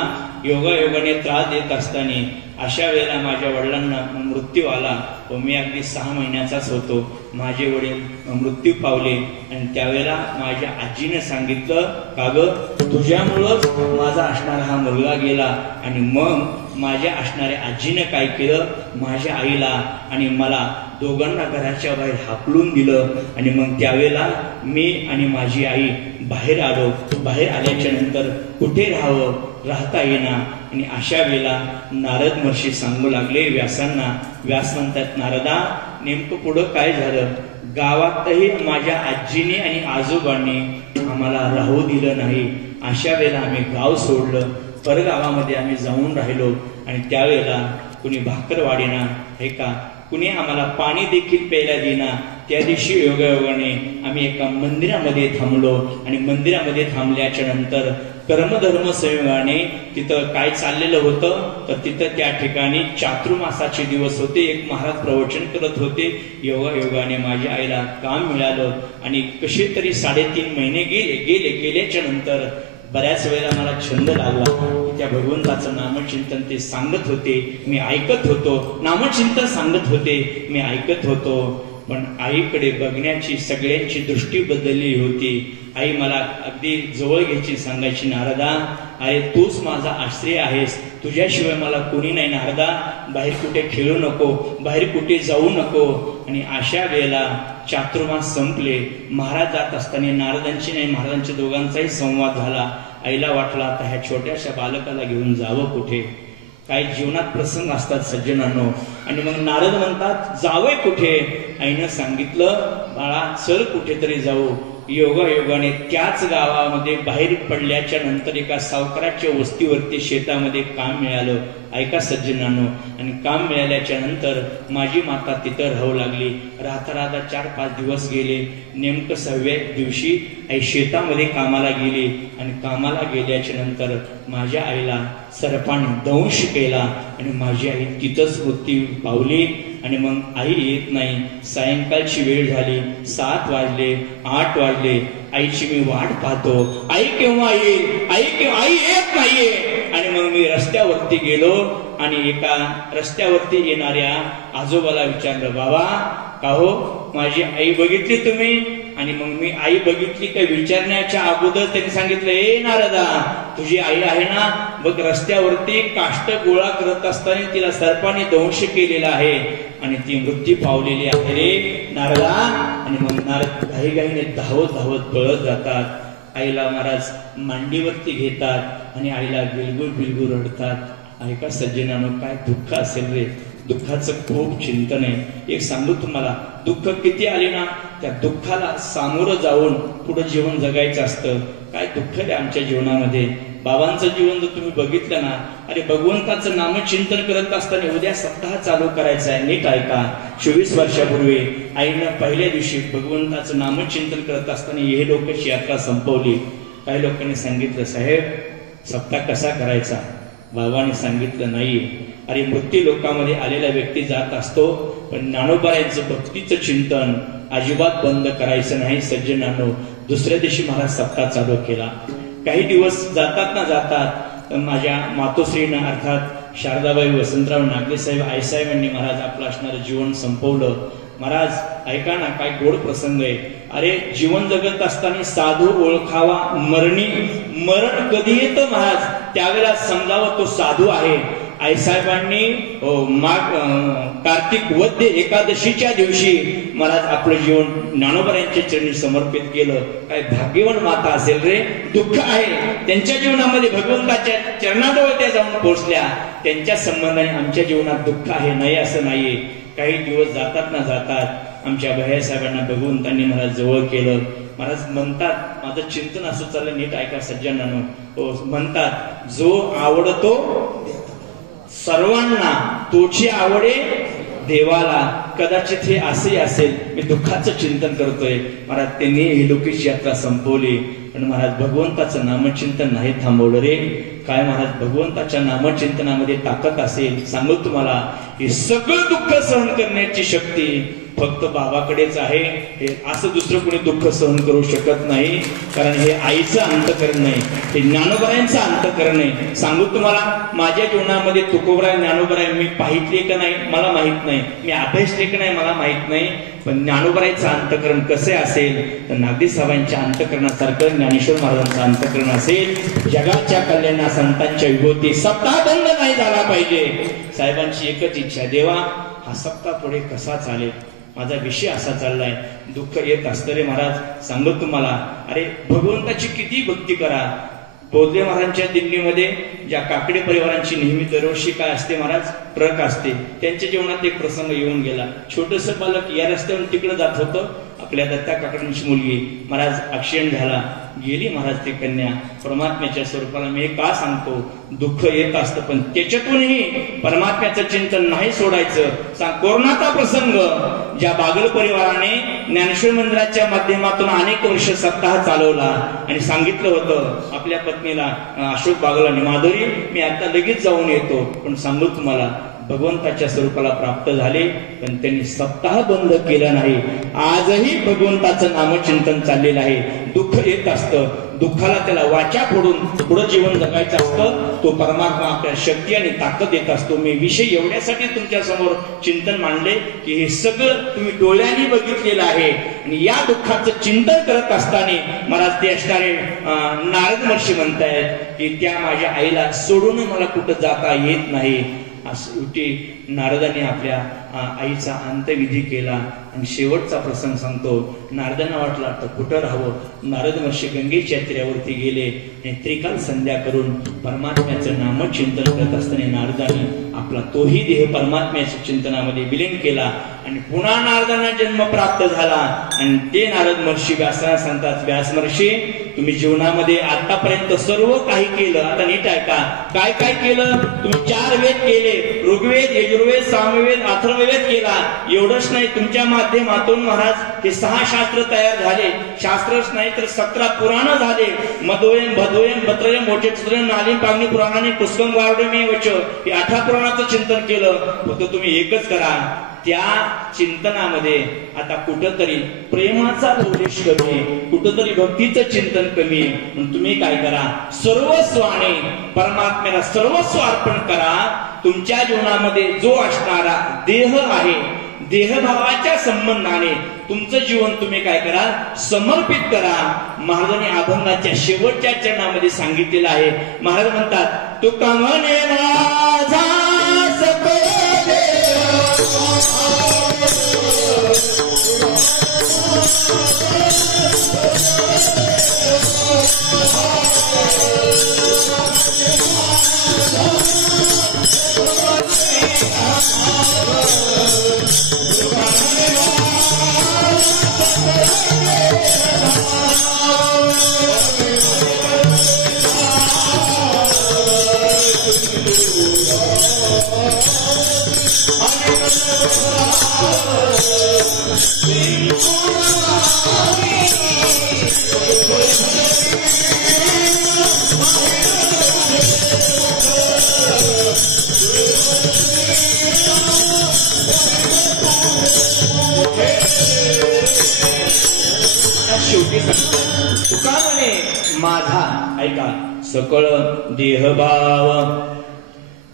योगायोगाने त्रास देत असताना अशा वेळेला माझ्या वडिलांना मृत्यू आला व मी अगदी 6 महिन्याचाच होतो. माझे वडील मृत्यू पावले आणि त्यावेळेला माझ्या आजीने सांगितलं, का ग तुझ्यामुळंच माझा असणारा हा मुलगा गेला. आणि मग माझ्या असणाऱ्या आजीने काय केलं, माझ्या आईला आणि मला दोघांना घराच्या बाहेर हाकलून दिलं. आणि मग त्यावेळेला मी आणि माझी आई बाहेर आलो. बाहेर आल्याच्या नंतर कुठे राहावं, राहता येईना. आणि अशा वेळेला नारद महर्षी सांगू लागले व्यासांना. व्यास म्हणतात, नारदा नेमकं पुढं काय झालं, गावातही माझ्या आजीने आणि आजोबांनी आम्हाला राहू दिलं नाही. अशा वेळेला आम्ही गाव सोडलं, परगावामध्ये आम्ही जाऊन राहिलो. आणि त्यावेळेला कुणी भाकर वाढेना हे का, कुणी आम्हाला पाणी देखील प्यायला देना. त्या दिवशी योगायोगाने आम्ही एका मंदिरामध्ये थांबलो. आणि मंदिरामध्ये थांबल्याच्या नंतर कर्मधर्म संयोगाने तिथं काय चाललेलं होतं, तर तिथं त्या ठिकाणी चातुर्मासाचे दिवस होते. एक महाराज प्रवचन करत होते. योगायोगाने माझ्या आईला काम मिळालं. आणि कसे तरी 3.5 महिने गेल्याच्या नंतर बऱ्याच वेळेला मला छंद लागला. त्या भगवंताचं नामचिंतन ते सांगत होते, मी ऐकत होतो. नामचिंतन सांगत होते, मी ऐकत होतो. पण आईकडे बघण्याची सगळ्यांची दृष्टी बदलली होती. आई मला अगदी जवळ घ्यायची, सांगायची, नारदा अरे तूच माझा आश्रय आहेस, तुझ्याशिवाय मला कोणी नाही. नारदा बाहेर कुठे खेळू नको, बाहेर कुठे जाऊ नको. आणि अशा वेळेला चातुर्मास संपले. महाराज जात असताना नारदांची नाही महाराजांच्या दोघांचाही संवाद झाला. आईला वाटला आता ह्या छोट्याशा बालकाला घेऊन जावं कुठे, काही जीवनात प्रसंग असतात सज्जनांनो. आणि मग नारद म्हणतात जावंय कुठे. आईनं सांगितलं बाळा चल कुठेतरी जाऊ. योगायोगाने त्याच गावामध्ये बाहेर पडल्याच्या नंतर एका सावकाराच्या वस्तीवरती शेतामध्ये काम मिळालं. ऐका सज्जनांनो. आणि काम मिळाल्याच्या नंतर माझी माता तिथं राहू लागली. राहता राहता 4-5 दिवस गेले. नेमकं 6व्या दिवशी आई शेतामध्ये कामाला गेली. आणि कामाला गेल्याच्या नंतर माझ्या आईला सर्पाने दंश केला. आणि माझी आई तिथंच मृत्यू पावली. आणि मग आई येत नाही. सायंकाळची वेळ झाली, 7 वाजले, 8 वाजले. आईची मी वाट पाहतो, आई केव्हा येईल, आई येत नाहीये. आणि मग मी रस्त्यावरती गेलो आणि एका रस्त्यावरती येणाऱ्या आजोबाला विचारलं, बाबा का हो माझी आई बघितली तुम्ही. आणि मग मी आई बघितली काय विचारण्याच्या अगोदर त्यांनी सांगितलं, ए नारदा तुझी आई आहे ना बघ, रस्त्यावरती काष्ट गोळा करत असताना तिला सर्पाने दंश केलेला आहे आणि ती मृत्यू पावलेली आहे रे नारदा. आणि मग नारद घाईघाईने धावत पळत जातात. आईला महाराज मांडीवरती घेतात आणि आईला बिलगुल रडतात. ऐका सज्जनानो, काय दुःख असेल रे. दुःखाचं खूप चिंतन आहे. एक सांगू तुम्हाला, दुःख किती आले ना त्या दुःखाला सामोरं जाऊन पुढे जीवन जगायचं असतं. काय दुःख आहे आमच्या जीवनामध्ये. बाबांचं जीवन जर तुम्ही बघितलं ना, अरे भगवंताचं नामचिंतन करत असताना उद्या सप्ताह चालू करायचा आहे. नीट ऐका. 24 वर्षापूर्वी आईनं पहिल्या दिवशी भगवंताचं नामचिंतन करत असताना हे लोकांची यात्रा संपवली. काही लोकांनी सांगितलं, साहेब सप्ताह कसा करायचा. बाबांनी सांगितलं नाही. अरे मृत्यू लोकांमध्ये आलेला व्यक्ती जात असतो, पण ज्ञानोबायांचं भक्तीचं चिंतन अजिबात बंद करायचं नाही सज्जनांनो. दुसऱ्या दिवशी महाराज सप्ताह चालू केला. काही दिवस जातात माझ्या मातोश्रीनं अर्थात शारदाबाई वसंतराव नागले साहेब आईसाहेब यांनी महाराज आपलं असणारं जीवन संपवलं. महाराज ऐका ना, काय गोड प्रसंग आहे. अरे जीवन जगत असताना साधू ओळखावा मरण कधी येतं महाराज त्यावेळेला समजावं तो साधू आहे. आईसाहेबांनी कार्तिक वद्य एकादशीच्या दिवशी महाराज आपलं जीवन ज्ञानोबा यांच्या चरणी समर्पित केलं. काय भाग्यवान माता असेल रे. दुःख आहे त्यांच्या जीवनामध्ये, भगवंताच्या चरणाजवळ त्या जाऊन पोहोचल्या. त्यांच्या संबंधाने आमच्या जीवनात दुःख आहे, नाही असं नाहीये. काही दिवस जातात आमच्या भैयासाहेबांना भगवंतांनी महाराज जवळ केलं. महाराज म्हणतात, माझं चिंतन असं चाललं, नीट ऐका सज्जनांनो. म्हणतात, जो आवडतो सर्वांना तोची आवडे देवाला. कदाचित हे असे असेल. मी दुःखाचं चिंतन करतोय. महाराज त्यांनी ही लोकेची यात्रा संपवली. पण महाराज भगवंताचं नामचिंतन नाही थांबवलं रे. काय महाराज भगवंताच्या नामचिंतनामध्ये ताकद असेल. सांगू तुम्हाला, हे सगळं दुःख सहन करण्याची शक्ती फक्त बाबाकडेच आहे, हे असं दुसरं कोणी दुःख सहन करू शकत नाही. कारण हे आईचं अंतःकरण नाही, हे ज्ञानोबरायांचं अंतःकरण आहे. सांगू तुम्हाला, माझ्या जीवनामध्ये तुकोबराय ज्ञानोबराय मी पाहितले का नाही मला माहित नाही, मी अभ्यासले का नाही मला माहित नाही, पण ज्ञानोबरायचं अंतःकरण कसे असेल तर नागदी साहेबांच्या अंतःकरणासारखं ज्ञानेश्वर महाराजांचं अंतःकरण असेल. जगाच्या कल्याणा संतांच्या विभूती सप्ताह बंद नाही झाला पाहिजे. साहेबांची एकच इच्छा, देवा हा सप्ताह पुढे कसा चालेल. माझा विषय असा चाललाय, दुःख येत असतं रे महाराज. सांगतो तुम्हाला, अरे भगवंताची किती भक्ती करा. बोधले महाराजांच्या दिल्लीमध्ये ज्या काकडे परिवारांची नेहमी दरवर्षी काय असते महाराज, ट्रक असते, त्यांच्या जीवनात एक प्रसंग येऊन गेला. छोटस बालक या रस्त्यावरून तिकडे जात होतं, आपल्या दत्ता काकड्यांची मुलगी महाराज ऍक्सिडेंट झाला, गेली महाराज ती कन्या परमात्म्याच्या स्वरूपाला. मी का सांगतो, दुःख येत असतं पण त्याच्यातूनही परमात्म्याचं चिंतन नाही सोडायचं. कोरोनाचा प्रसंग, ज्या बागल परिवाराने ज्ञानेश्वर मंदिराच्या माध्यमातून अनेक वर्ष सप्ताह चालवला आणि सांगितलं होतं आपल्या पत्नीला, अशोक बागल आणि माधुरी मी आता लगेच जाऊन येतो, पण सांगू तुम्हाला भगवंताच्या स्वरूपाला प्राप्त झाले, पण त्यांनी सप्ताह बंद केला नाही. आजही भगवंताचं नामचिंतन चाललेलं आहे. दुःख येत असतं, दुःखाला त्याला वाचा फोडून पुढं जीवन जगायचं असतं. तो परमात्मा आपल्या शक्ती आणि ताकद देत असतो. मी विषय एवढ्यासाठी तुमच्या समोर चिंतन मांडले की हे सगळं तुम्ही डोळ्यांनी बघितलेलं आहे. आणि या दुःखाचं चिंतन करत असताना महाराज ते असणारे नारद महर्षी म्हणतायत की त्या माझ्या आईला सोडून मला कुठं जाता येत नाही. शेवटी नारदाने आपल्या आईचा अंत्यविधी केला. आणि शेवटचा प्रसंग सांगतो, नारदांना वाटलं आता कुठं राहावं. नारद महर्षी गंगेच्या तीरावरती गेले आणि त्रिकाल संध्या करून परमात्म्याचं नामचिंतन करत असताना नारदाने आपला तोही देह परमात्म्याच्या चिंतनामध्ये विलीन केला आणि पुन्हा नारदांना जन्म प्राप्त झाला. आणि ते नारद महर्षी व्यासांना सांगतात, व्यास महर्षी तुम्ही जीवनामध्ये आतापर्यंत सर्व काही केलं, आता नीट ऐका, काय काय केलं. तुम्ही 4 वेद केले, ऋग्वेद, यजुर्वेद, सामवेद, अथर्ववेद केला. एवढंच नाही, तुमच्या माध्यमातून महाराज हे 6 शास्त्र तयार झाले. शास्त्रच नाही तर 17 पुराण झाले. मधोयम, भदोयम, भत्रयम, मोठेत्रयम, नालिम, पांगणी पुराणाने पुष्कम वारडमे वच, हे 18 पुराणाचं चिंतन केलं. फक्त तुम्ही एकच करा, त्या चिंतनामध्ये आता कुठंतरी प्रेमाचा प्रवेश कमी आहे, कुठंतरी भक्तीचं चिंतन कमी आहे. म्हणून तुम्ही काय करा, सर्वस्वाने परमात्म्याला सर्वस्व अर्पण करा. तुमच्या जीवनामध्ये जो असणारा देह आहे, देहभावाच्या संबंधाने तुमचं जीवन तुम्ही काय करा, समर्पित करा. महाराजांनी अभंगाच्या शेवटच्या चरणामध्ये सांगितलेलं आहे. महाराज म्हणतात, तुका म्हणे माझा शेवटी तुका म्हणे माझा, ऐका, सकळ देहभाव,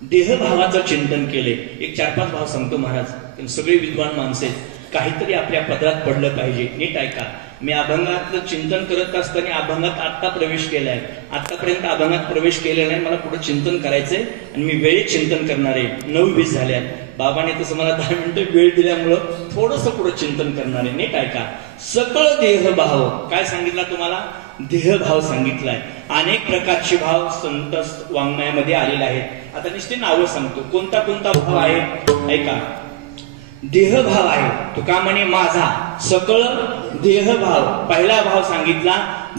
देहभावाचं चिंतन केले. एक 4-5 भाव सांगतो महाराज, सगळे विद्वान माणसे, काहीतरी आपल्या पदरात पडलं पाहिजे. नीट ऐका, मी अभंगातलं चिंतन करत असताना अभंगात आत्ता प्रवेश केलाय. आतापर्यंत अभंगात प्रवेश केलेला नाही, मला पुढे चिंतन करायचंय आणि मी वेळेत चिंतन करणार आहे. 9:20 झाल्यात. बाबाने तसं मला 10 मिनिटं वेळ दिल्यामुळं थोडस पुढे चिंतन करणार आहे. नीट ऐका, सकळ देहभाव काय सांगितला तुम्हाला, देहभाव सांगितलाय. अनेक प्रकारचे भाव संत वाङ्मयामध्ये आलेले आहेत. आता नुसते नावं सांगतो, कोणता कोणता भाव आहे ऐका. देहभाव आहे, तुका म्हणे माझा, सकळ देहभाव. पहिला भाव सांगितला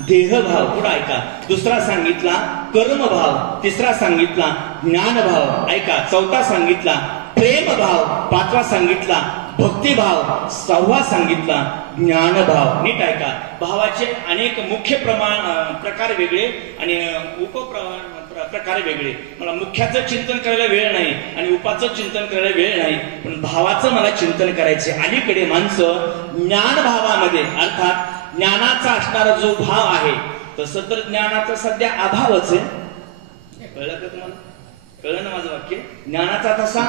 देहभाव, पुढे ऐका. दुसरा सांगितला कर्मभाव, तिसरा सांगितला ज्ञानभाव, ऐका. चौथा सांगितला प्रेमभाव, 5वा सांगितला भक्तिभाव, सहावा सांगितला ज्ञानभाव. नीट ऐका, भावाचे अनेक मुख्य प्रकार वेगळे आणि प्रकार वेगळे. मला मुख्याचं चिंतन करायला वेळ नाही आणि उपाचं चिंतन करायला वेळ नाही, पण भावाचं मला चिंतन करायचे. अलीकडे माणसं ज्ञान भावामध्ये अर्थात ज्ञानाचा असणारा जो भाव आहे, तसं तर ज्ञानाचा सध्या अभावच आहे. कळलं का तुम्हाला? कळलं ना माझं वाक्य? ज्ञानाचा तसा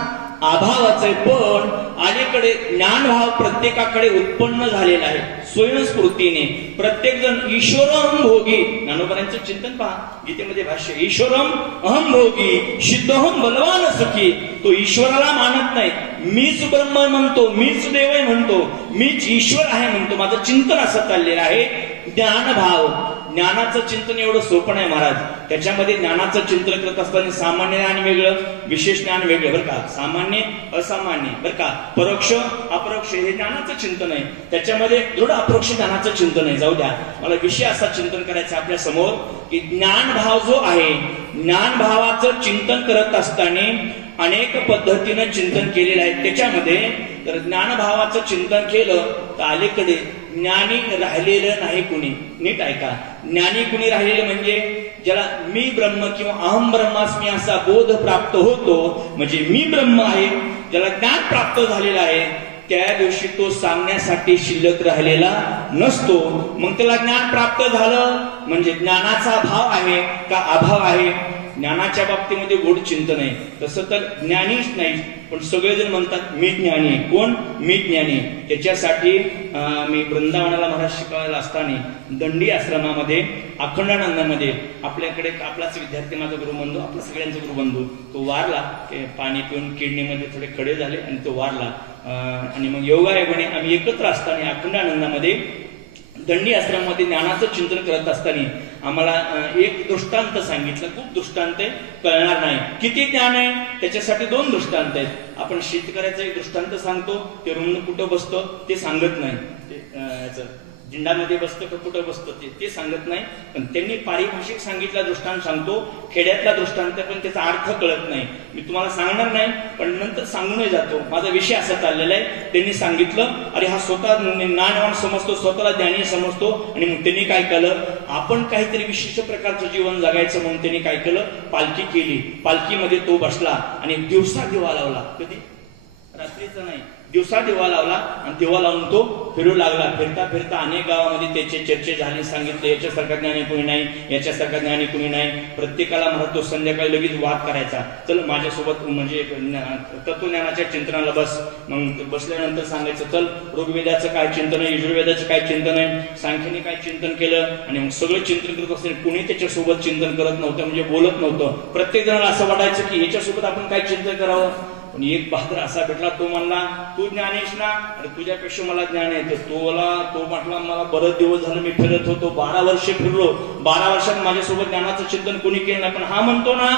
अभावच आहे, पण अलीकडे ज्ञानभाव प्रत्येकाकडे उत्पन्न झालेला आहे स्वयंस्फूर्तीने. प्रत्येक जण ईश्वरम भोगी, ज्ञानोबांचं चिंतन पहा गीतेमध्ये भाष्य, ईश्वरम अहम भोगी सिद्धोहम बलवान सुखी. तो ईश्वराला मानत नाही, मीच ब्रह्म म्हणतो, मीच देव आहे म्हणतो, मीच ईश्वर आहे म्हणतो. माझं चिंतन असं चाललेलं आहे. ज्ञानभाव, ज्ञानाचं चिंतन एवढं सोपं आहे महाराज. त्याच्यामध्ये ज्ञानाचं चिंतन करत असताना सामान्य ज्ञान वेगळं, विशेष ज्ञान वेगळं बरं का, सामान्य असामान्य बरं का, परोक्ष अपरोक्ष हे ज्ञानाचं चिंतन आहे. त्याच्यामध्ये दृढ अपरोक्ष ज्ञानाचं चिंतन आहे. जाऊ द्या, मला विषय असा चिंतन करायचं आपल्या समोर की ज्ञानभाव जो आहे, ज्ञानभावाचं चिंतन करत असताना अनेक पद्धतीनं चिंतन केलेलं आहे. त्याच्यामध्ये तर ज्ञानभावाचं चिंतन केलं तर अलीकडे ज्ञानी राहिलेलं नाही कुणी. नीट ऐका, ज्ञानी कुणी राहिलेलं म्हणजे ज्याला मी ब्रह्म किंवा अहम ब्रह्मास्मी असा बोध प्राप्त होतो, म्हणजे मी ब्रह्म आहे, ज्याला ज्ञान प्राप्त झालेलं आहे, त्या दिवशी तो सांगण्यासाठी शिल्लक राहिलेला नसतो. मग त्याला ज्ञान प्राप्त झालं म्हणजे ज्ञानाचा भाव आहे का अभाव आहे? ज्ञानाच्या बाबतीमध्ये गोड चिंतन आहे. तसं तर ज्ञानीच नाही, पण सगळेजण म्हणतात मी ज्ञानी आहे. कोण? मी ज्ञानी. त्याच्यासाठी मी वृंदावनाला महाराज शिकवायला असताना दंडी आश्रमामध्ये अखंडानंदामध्ये आपल्याकडे आपलाच विद्यार्थी, माझा गुरुबंधू, आपला सगळ्यांचा गुरुबंधू, तो वारला. पाणी पिऊन किडनीमध्ये थोडे खडे झाले आणि तो वारला. आणि मग योगायोगाने आम्ही एकत्र असताना अखंडानंदामध्ये दंडी आश्रमामध्ये ज्ञानाचं चिंतन करत असताना आम्हाला एक दृष्टांत सांगितलं. खूप दृष्टांत आहे, कळणार नाही किती ज्ञान आहे. त्याच्यासाठी 2 दृष्टांत आहेत. आपण शेतकऱ्याचा एक दृष्टांत सांगतो, ते रुग्ण कुठं बसतं ते सांगत नाही, ते जिंडामध्ये बसतं का कुठं बसतं ते सांगत नाही, पण त्यांनी पारिभाषिक सांगितला दृष्टांत सांगतो. खेड्यातला दृष्टांत, पण त्याचा अर्थ कळत नाही. मी तुम्हाला सांगणार नाही, पण नंतर सांगूनही जातो. माझा विषय असा चाललेला आहे. त्यांनी सांगितलं, अरे हा स्वतः ज्ञानवान समजतो, स्वतःला ज्ञानी समजतो, आणि मग त्यांनी काय केलं, आपण काहीतरी विशिष्ट प्रकारचं जीवन जगायचं म्हणून त्यांनी काय केलं, पालखी केली. पालखीमध्ये तो बसला आणि दिवसा दिवा लावला. कधी? रात्रीचा नाही, दिवसा दिवा लावला आणि दिवा लावून तो फिरू लागला. फिरता फिरता अनेक गावामध्ये त्याचे चर्चे झाले. सांगितलं याच्यासारखा ज्ञानी कुणी नाही, याच्यासारखा ज्ञानी कुणी नाही. प्रत्येकाला म्हणत तो संध्याकाळी लगेच वाद करायचा, चल माझ्यासोबत म्हणजे तत्वज्ञानाच्या चिंतनाला बस. मग बसल्यानंतर सांगायचं, चल ऋग्वेदाचं काय चिंतन आहे, यजुर्वेदाचं काय चिंतन आहे, सांख्याने काय चिंतन केलं. आणि मग सगळं चिंतन करत असताना कुणी त्याच्यासोबत चिंतन करत नव्हतं, म्हणजे बोलत नव्हतं. प्रत्येक जणाला असं वाटायचं की याच्यासोबत आपण काय चिंतन करावं. पण एक बहादर असा भेटला, तो म्हणला तू ज्ञानेश ना, आणि तुझ्यापेक्षा मला ज्ञान आहे. तो म्हटला मला बरेच दिवस झालं मी फिरत होतो, 12 वर्ष फिरलो, 12 वर्षात माझ्यासोबत ज्ञानाचं चिंतन कोणी केलं नाही, पण हा म्हणतो ना.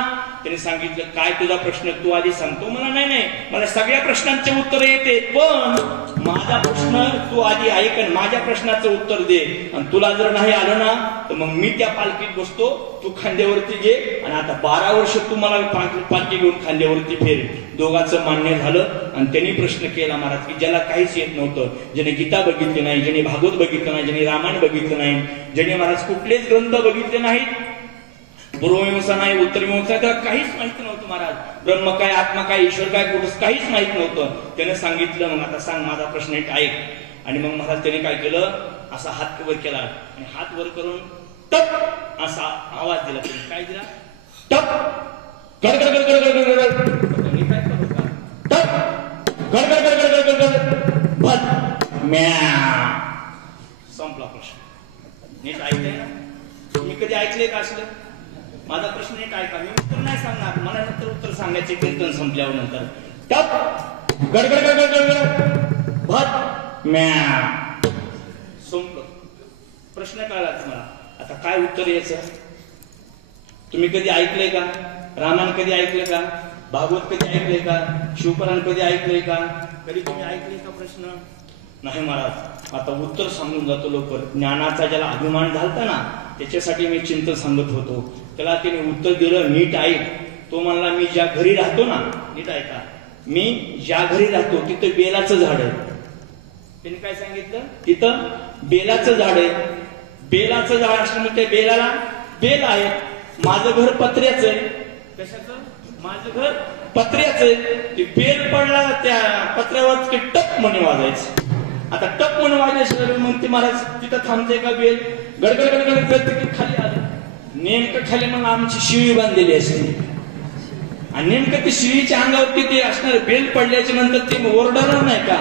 त्याने सांगितलं, काय तुझा प्रश्न तू आधी सांगतो. मला नाही, मला सगळ्या प्रश्नांचे उत्तर येते, पण माझा प्रश्न तू आधी ऐक आणि माझ्या प्रश्नाचं उत्तर दे. आणि तुला जर नाही आलं ना तर मग मी त्या पालखीत बसतो, तू खांद्यावरती घे, आणि आता 12 वर्ष तू मला पालखी घेऊन खांद्यावरती फेर. दोघांचं मान्य झालं आणि त्यांनी प्रश्न केला महाराज की ज्याला काहीच येत नव्हतं, ज्याने गीता बघितली नाही, ज्याने भागवत बघितलं नाही, ज्याने रामायण बघितलं नाही, ज्याने महाराज कुठलेच ग्रंथ बघितले नाहीत, पूर्वमीमांसा नाही, उत्तरमीमांसा, त्याला काहीच माहित नव्हतं महाराज. ब्रह्म काय, आत्मा काय, ईश्वर काय, कुठंच काहीच माहित नव्हतं. त्याने सांगितलं, मग आता सांग माझा प्रश्न एक ऐक. आणि मग महाराज त्याने काय केलं, असा हात वर केला आणि हात वर करून टप असा आवाज दिला. काय दिला? टप, गड गड गड गड गड गड. संपला प्रश्न. नीट ऐकलंय ना? तुम्ही कधी ऐकले का असलं? माझा प्रश्न नीट ऐका, मी उत्तर नाही सांगणार, मला नंतर उत्तर सांगायचे कीर्तन संपल्यावर. नंतर टप गडगड गडगड गडगड भट म्या. संपलं. प्रश्न कळला तुम्हाला? आता काय उत्तर यायचं? तुम्ही कधी ऐकलंय का? रामायण कधी ऐकलंय का? भागवत कधी ऐकलंय का? शिवपुराण कधी ऐकलंय का? कधी तुम्ही ऐकले का प्रश्न? नाही महाराज. आता उत्तर सांगून जातो लवकर. ज्ञानाचा ज्याला अभिमान झालता ना, त्याच्यासाठी मी चिंतन सांगत होतो. त्याला त्याने उत्तर दिलं, नीट ऐक. तो म्हणला, मी ज्या घरी राहतो ना, नीट ऐका, मी ज्या घरी राहतो तिथं बेलाचं झाड आहे. त्यांनी काय सांगितलं, तिथं बेलाचं झाड आहे. बेलाचं झाड असल्यामुळे त्या बेलाला बेल आहे. माझं घर पत्र्याचं आहे. कशाचं? माझं घर पत्र्याचं आहे. ते बेल पडला त्या पत्र्यावर की टप म्हणे वाजायचं. आता टप म्हणे वाजायचं म्हणते महाराज तिथं थांबते का बेल, गडगड गडगड करते खाली आलं. नेमकं खाली मग आमची शिळी बांधलेली असते आणि नेमकं ती शिळीच्या अंगावरती ते असणार बेल पडल्याच्या नंतर ते ओरडणार नाही का,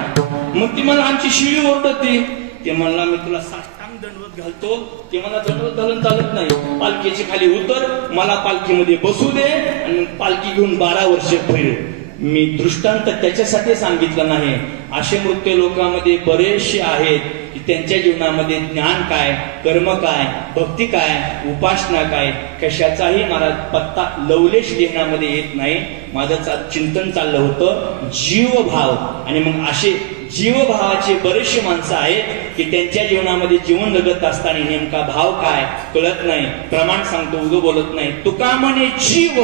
मग ती मला आमची शिळी ओरडते. ते म्हणला मी तुला साष्टांग दंडवत घालतो. ते मला दंडवत घालून चालत नाही, पालखीची खाली उतर, मला पालखीमध्ये बसू दे आणि पालखी घेऊन 12 वर्ष फिर. मी दृष्टांत त्याच्यासाठी सांगितलं नाही. असे मृत्यू लोकांमध्ये बरेचसे आहेत की त्यांच्या जीवनामध्ये ज्ञान काय, कर्म काय, भक्ती काय, उपासना काय, कशाचाही मला पत्ता लवलेश जीवनामध्ये येत नाही. माझं चिंतन चाललं होतं जीवभाव. आणि मग असे जीवभावाचे बरेचसे माणसं आहेत की त्यांच्या जीवनामध्ये जीवन जगत असताना नेमका भाव काय कळत नाही. प्रमाण सांगतो, उगं बोलत नाही. तुका म्हणे जीव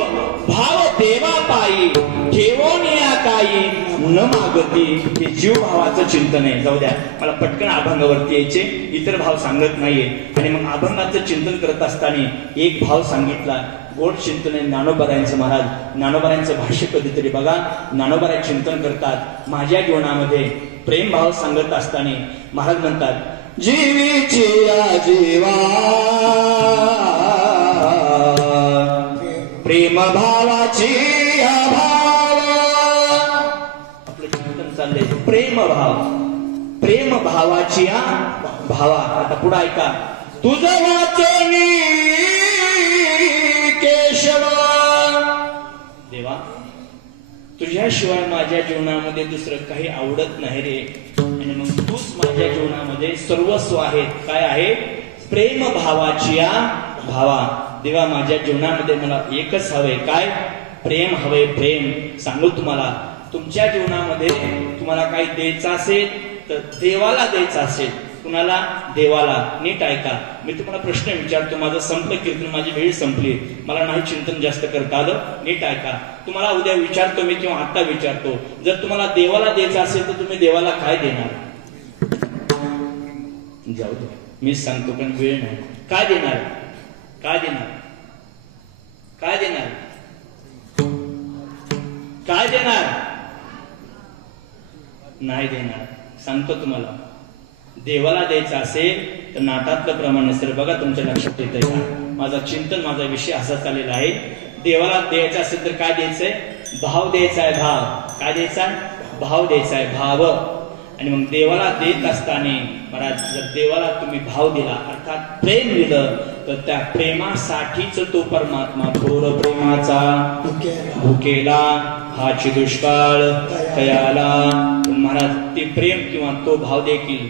भाव देवा पायी ठेवून या काही न मागती. हे जीव भावाचं चिंतन आहे. जाऊ द्या, मला पटकन अभंगावरती यायचे, इतर भाव सांगत नाहीये. आणि मग अभंगाचं चिंतन करत असताना एक भाव सांगितला, गोड चिंतन आहे ज्ञानोबारायांचं. महाराज ज्ञानोबारायांचं भाष्य कधीतरी बघा. ज्ञानोबाराय चिंतन करतात. माझ्या जीवनामध्ये प्रेम भाव सांगत असताना महाराज म्हणतात, जीवीची जीवा प्रेम भावाची आपलं चिंतन चाललंय प्रेम भाव, प्रेम भावाची भावा. आता पुढे ऐका, तुझं वाचनी केशव देवा, तुझ्याशिवाय माझ्या जीवनामध्ये दुसरं काही आवडत नाही रे. आणि मग तूच माझ्या जीवनामध्ये सर्वस्व आहे. काय आहे? प्रेम भावाची भावा. देवा, माझ्या जीवनामध्ये मला एकच हवंय. काय? प्रेम हवंय. प्रेम सांगू तुम्हाला, तुमच्या जीवनामध्ये तुम्हाला काही द्यायचं असेल तर देवाला द्यायचं असेल. कुणाला? देवाला. नीट ऐका, मी तुम्हाला प्रश्न विचारतो. माझं संपलं कीर्तन, माझी वेळ संपली, मला नाही चिंतन जास्त करता आलं. नीट ऐका, तुम्हाला उद्या विचारतो मी किंवा आता विचारतो, जर तुम्हाला देवाला द्यायचं असेल तर तुम्ही देवाला काय देणार? जाऊ दे, मीच सांगतो पण वेळ नाही. काय देणार? काय देणार? काय देणार? काय देणार? नाही देणार. सांगतो तुम्हाला, देवाला द्यायचं असेल तर नाटातलं प्रमाण सर बघा, तुमच्या लक्षात येतंय का? माझा चिंतन, माझा विषय असा चाललेला आहे. देवाला द्यायचं असेल तर काय द्यायचंय? भाव द्यायचा आहे. भाव काय द्यायचा आहे? भाव द्यायचा आहे. भाव. आणि मग देवाला देत असताना महाराज, जर देवाला तुम्ही भाव दिला अर्थात प्रेम दिलं तर त्या प्रेमासाठीच तो परमात्मा थोर प्रेमाचा भुकेला हाची दुष्काळ तयाला. महाराज, ते प्रेम किंवा तो भाव देखील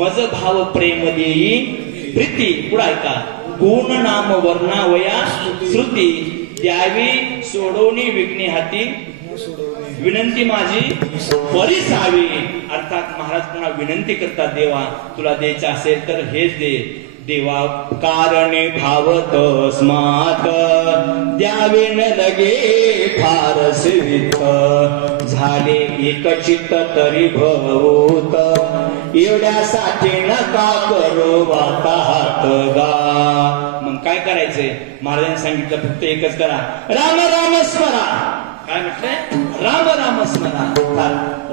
मज भाव प्रेम देई प्रीती. पुढे ऐका, गुण नाम वर्णावया श्रुती द्यावी सोडवणी विघ्ने हाती विनंती माझी परिसावी. अर्थात महाराज पुन्हा विनंती करतात, देवा तुला द्यायचं असेल तर हेच दे. देवा कारणे भावत स्मात द्यावे न लगे फार सेवित झाले एकचित्त तरी भवूत एवढ्यासाठी नका करो वाता हात गा. मग काय करायचंय? महाराजांनी सांगितलं फक्त एकच करा, राम राम स्मरा. काय म्हटलंय? राम राम स्मरा.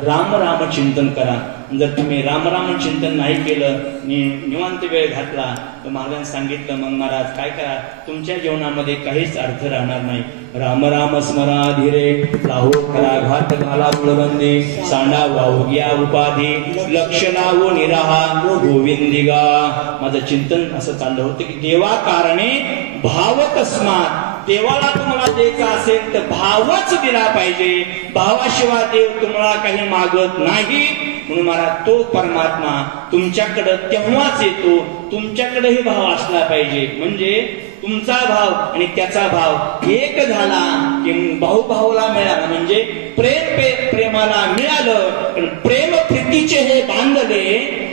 राम राम चिंतन करा. जर तुम्ही राम राम चिंतन नाही केलं, निवांत वेळ घातला तर महाराजांनी सांगितलं मग महाराज काय करा, तुमच्या जीवनामध्ये काहीच अर्थ राहणार नाही. राम राम स्मरा धीरे लाहो करा घाट घाला कुळबंदी सांडा वाहू घ्या उपाधी लक्ष लावू निराहा गोविंदिगा. माझं चिंतन असं चाललं होतं की देवा कारणे भाव तस्मात. देवाला तुम्हाला द्यायचा असेल तर भावच दिला पाहिजे. भावाशिवाय देव तुम्हाला काही मागत नाही. म्हणून मला तो परमात्मा तुमच्याकडे तेव्हाच येतो, तुमच्याकडेही भाव असला पाहिजे. म्हणजे तुमचा भाव आणि त्याचा भाव एक झाला की भाऊ भाऊला मिळाला, म्हणजे प्रेम प्रेमाला मिळालं. पण प्रेम प्रीतीचे हे बांधले,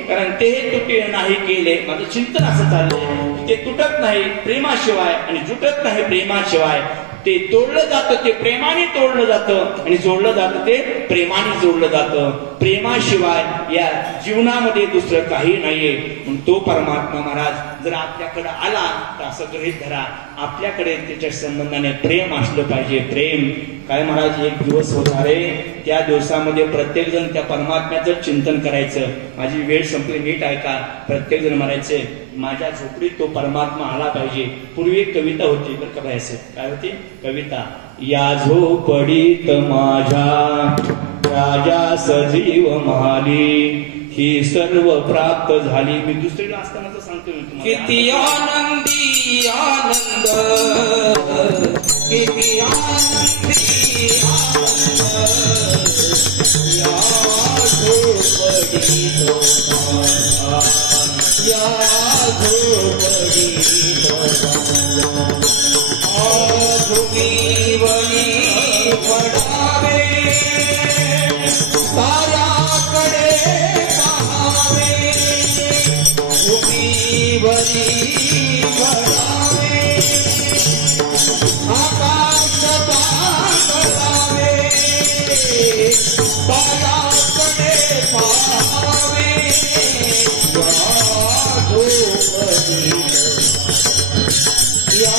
कारण ते तुटे नाही केले. माझं चिंतन असं चाललंय, ते तुटत नाही प्रेमाशिवाय आणि जुटत नाही प्रेमाशिवाय. ते तोडलं जातं, ते प्रेमाने तोडलं जातं आणि जोडलं जातं ते प्रेमाने जोडलं जातं. प्रेमाशिवाय या जीवनामध्ये दुसरं काही नाहीये. म्हणून तो परमात्मा महाराज जर आपल्याकडे आला तर असं गृहीत धरा, आपल्याकडे त्याच्या संबंधाने प्रेम असलं पाहिजे. प्रेम काय महाराज, एक दिवस होणार आहे, त्या दिवसामध्ये प्रत्येक जण त्या परमात्म्याचं चिंतन करायचं. माझी वेळ संपली, नीट ऐका. प्रत्येक जण म्हणायचे माझ्या झोपडीत तो परमात्मा आला पाहिजे. पूर्वी एक कविता होती बरं का बाई, असं काय होती कविता, या झोपडीत माझ्या राजा सजीव महाली, ही सर्व प्राप्त झाली. मी दुसरीला असतानाच सांगतो मी तुम्हाला, किती आनंदी आनंद, किती आनंदी आनंद, या झोपडीत माझ्या, या झोपडीत आधुनी वळी पडावे, ताऱ्याकडे पाहावे, भुमीवरी पडावे, आकाश पाहतावे, ताऱ्याकडे पाहावे, या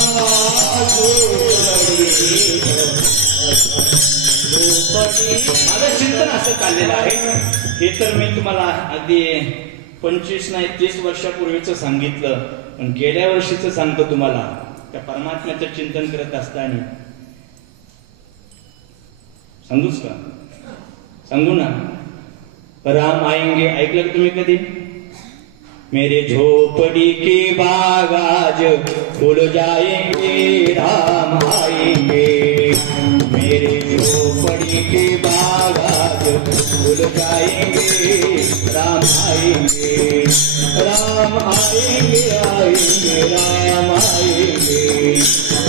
झोपडीत, माझं चिंतन असं चाललेलं आहे. हे तर मी तुम्हाला अगदी 25 नाही 30 वर्षापूर्वीच सांगितलं, पण गेल्या वर्षीच सांगतो तुम्हाला. त्या परमात्म्याचं चिंतन करत असताना सांगूच का, सांगू ना, राम आएंगे ऐकलं का तुम्ही कधी? मेरे झोपड़ी के बाग आज खुल जाएंगे, राम आएंगे. मेरे झोपड़ी के बाग आज खुल जाएंगे, राम आएंगे. राम आएंगे आएंगे राम आएंगे,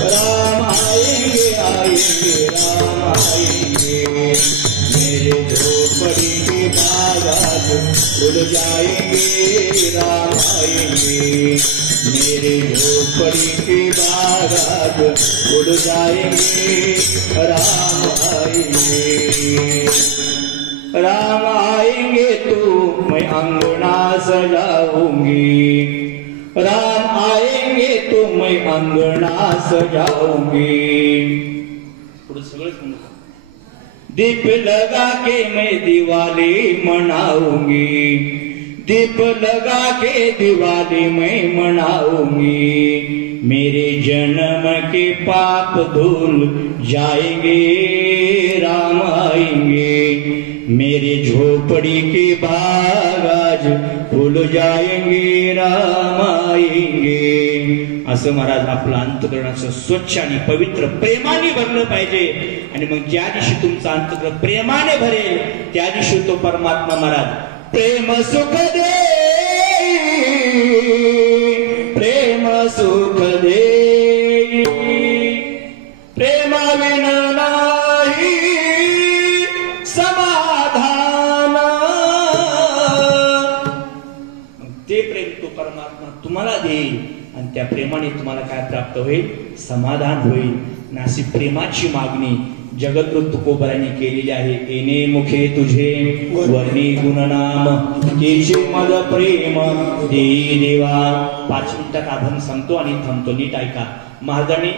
राम आएंगे आएंगे राम आएंगे. मेरे झोपड़ी के बाग आज खुल जाएंगे, राम आएंगे. मेरे झोपड़ी के बाग आज खुल जाएंगे, राम आएंगे. राम आएंगे तो मैं अंगना सजाऊंगी, राम आएंगे तो मैं अंगना सजाऊंगी. पुढे सगळं दीप लगा के मैं दिवाली मनाऊंगी, दीप लगा के दिवाली मैं मनाऊंगी. मेरे जन्म के पाप धुल जाएंगे, राम आएंगे. मेरे झोपड़ी के बाग आज खुल जाएंगे, राम आएंगे. असं महाराज आपलं अंतःकरण असं स्वच्छ आणि पवित्र प्रेमाने भरलं पाहिजे. आणि मग ज्या दिवशी तुमचं अंतःकरण प्रेमाने भरेल त्या दिवशी तो परमात्मा महाराज प्रेम सुख दे, प्रेम सुख दे, प्रेमाविन नाही समाधान. ते प्रेम तो परमात्मा तुम्हाला देईल आणि त्या प्रेमाने तुम्हाला काय प्राप्त होईल? समाधान होईल. नासी प्रेमाची मागणी जगद्गुरु तुकोबरांनी केलेली आहे. येणे मुखे तुझे वर्णी गुणनाम, केचे मद प्रेम देई देवा. 5 मिनिटात अभंग सांगतो आणि थांबतो, नीट ऐका. महाराजांनी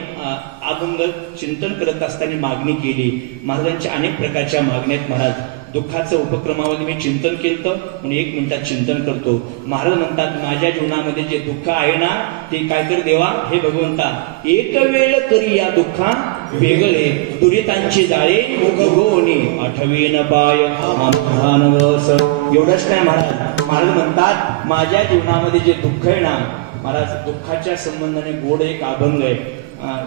अभंग चिंतन करत असताना मागणी केली. महाराजांच्या अनेक प्रकारच्या मागण्या आहेत. महाराज दुःखाचं उपक्रमामध्ये मी चिंतन केलं म्हणून 1 मिनिटात चिंतन करतो. महाराज म्हणतात माझ्या जीवनामध्ये जे दुःख आहे ना ते काय कर देवा, हे भगवंता एक वेळ करी या दुःखा वेगळे, दुरितांची जाळे उगवणी आठवीन पाय मानवस. एवढंच नाही महाराज, महाराज म्हणतात माझ्या जीवनामध्ये जे दुःख आहे ना महाराज, दुःखाच्या संबंधाने गोड एक अभंग आहे.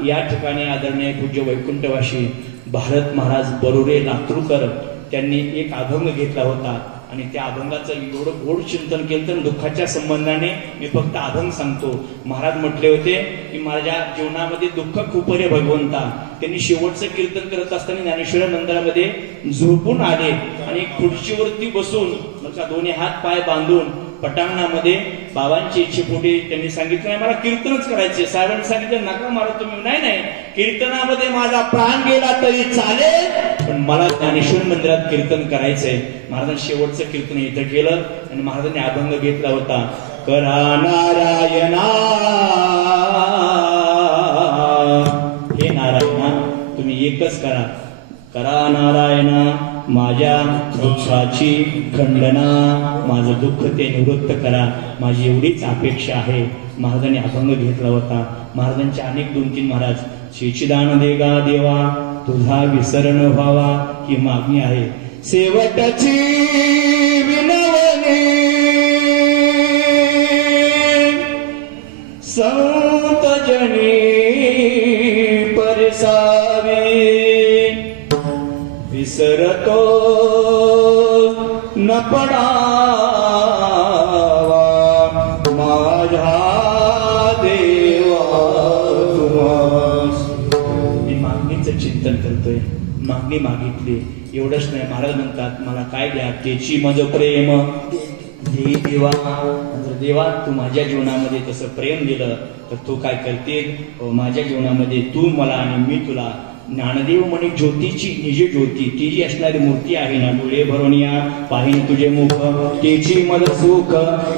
या ठिकाणी आदरणीय पूज्य वैकुंठवासी भारत महाराज बरोरे लातूरकर त्यांनी एक अभंग घेतला होता आणि त्या अभंगाचं एवढं गोड चिंतन केलं तर दुःखाच्या संबंधाने मी फक्त अभंग सांगतो. महाराज म्हटले होते की माझ्या जीवनामध्ये दुःख खूप आहे भगवंता. त्यांनी शेवटचं कीर्तन करत असताना ज्ञानेश्वर मंदिरामध्ये झोपून आले आणि खुर्चीवरती बसून दोन्ही हात पाय बांधून पटांगणामध्ये बाबांची इच्छेपोटी त्यांनी सांगितलं नाही मला कीर्तनच करायचे. साहेबांनी सांगितलं नका मला तुम्ही. नाही कीर्तनामध्ये माझा प्राण गेला तरी चालेल पण मला ज्ञानेश्वर मंदिरात कीर्तन करायचंय. महाराजांनी शेवटचं कीर्तन इथं केलं आणि महाराजांनी अभंग घेतला होता. करा नारायणा हे नारायणा तुम्ही एकच करा. करा नारायणा माझ्या दुःखाची खंडना माझं दुःख ते निवृत्त करा माझी एवढीच अपेक्षा आहे. महाराजांनी अभंग घेतला होता. महाराजांचे अनेक 2-3 महाराज शेचिदान देगा देवा तुझा विसरण व्हावा ही मागणी आहे. शेवटची विनवणी संत जनी परसावी विसरतो न पडावा माझ्या देवा तुम्हास. मी मागणीचं चिंतन करतोय. मागणी मागितली एवढंच नाही. महाराज म्हणतात मला काय द्या त्याची माझं प्रेम दे देवा. जर देवा तू माझ्या जीवनामध्ये तसं प्रेम दिलं तर तू काय करते माझ्या जीवनामध्ये तू मला आणि मी तुला. ज्ञानदेव म्हणे ज्योतीची निज ज्योती ती जी असणारी मूर्ती आहे ना डोळे भरून या पाहिन तुझे मुख त्याची मला सुख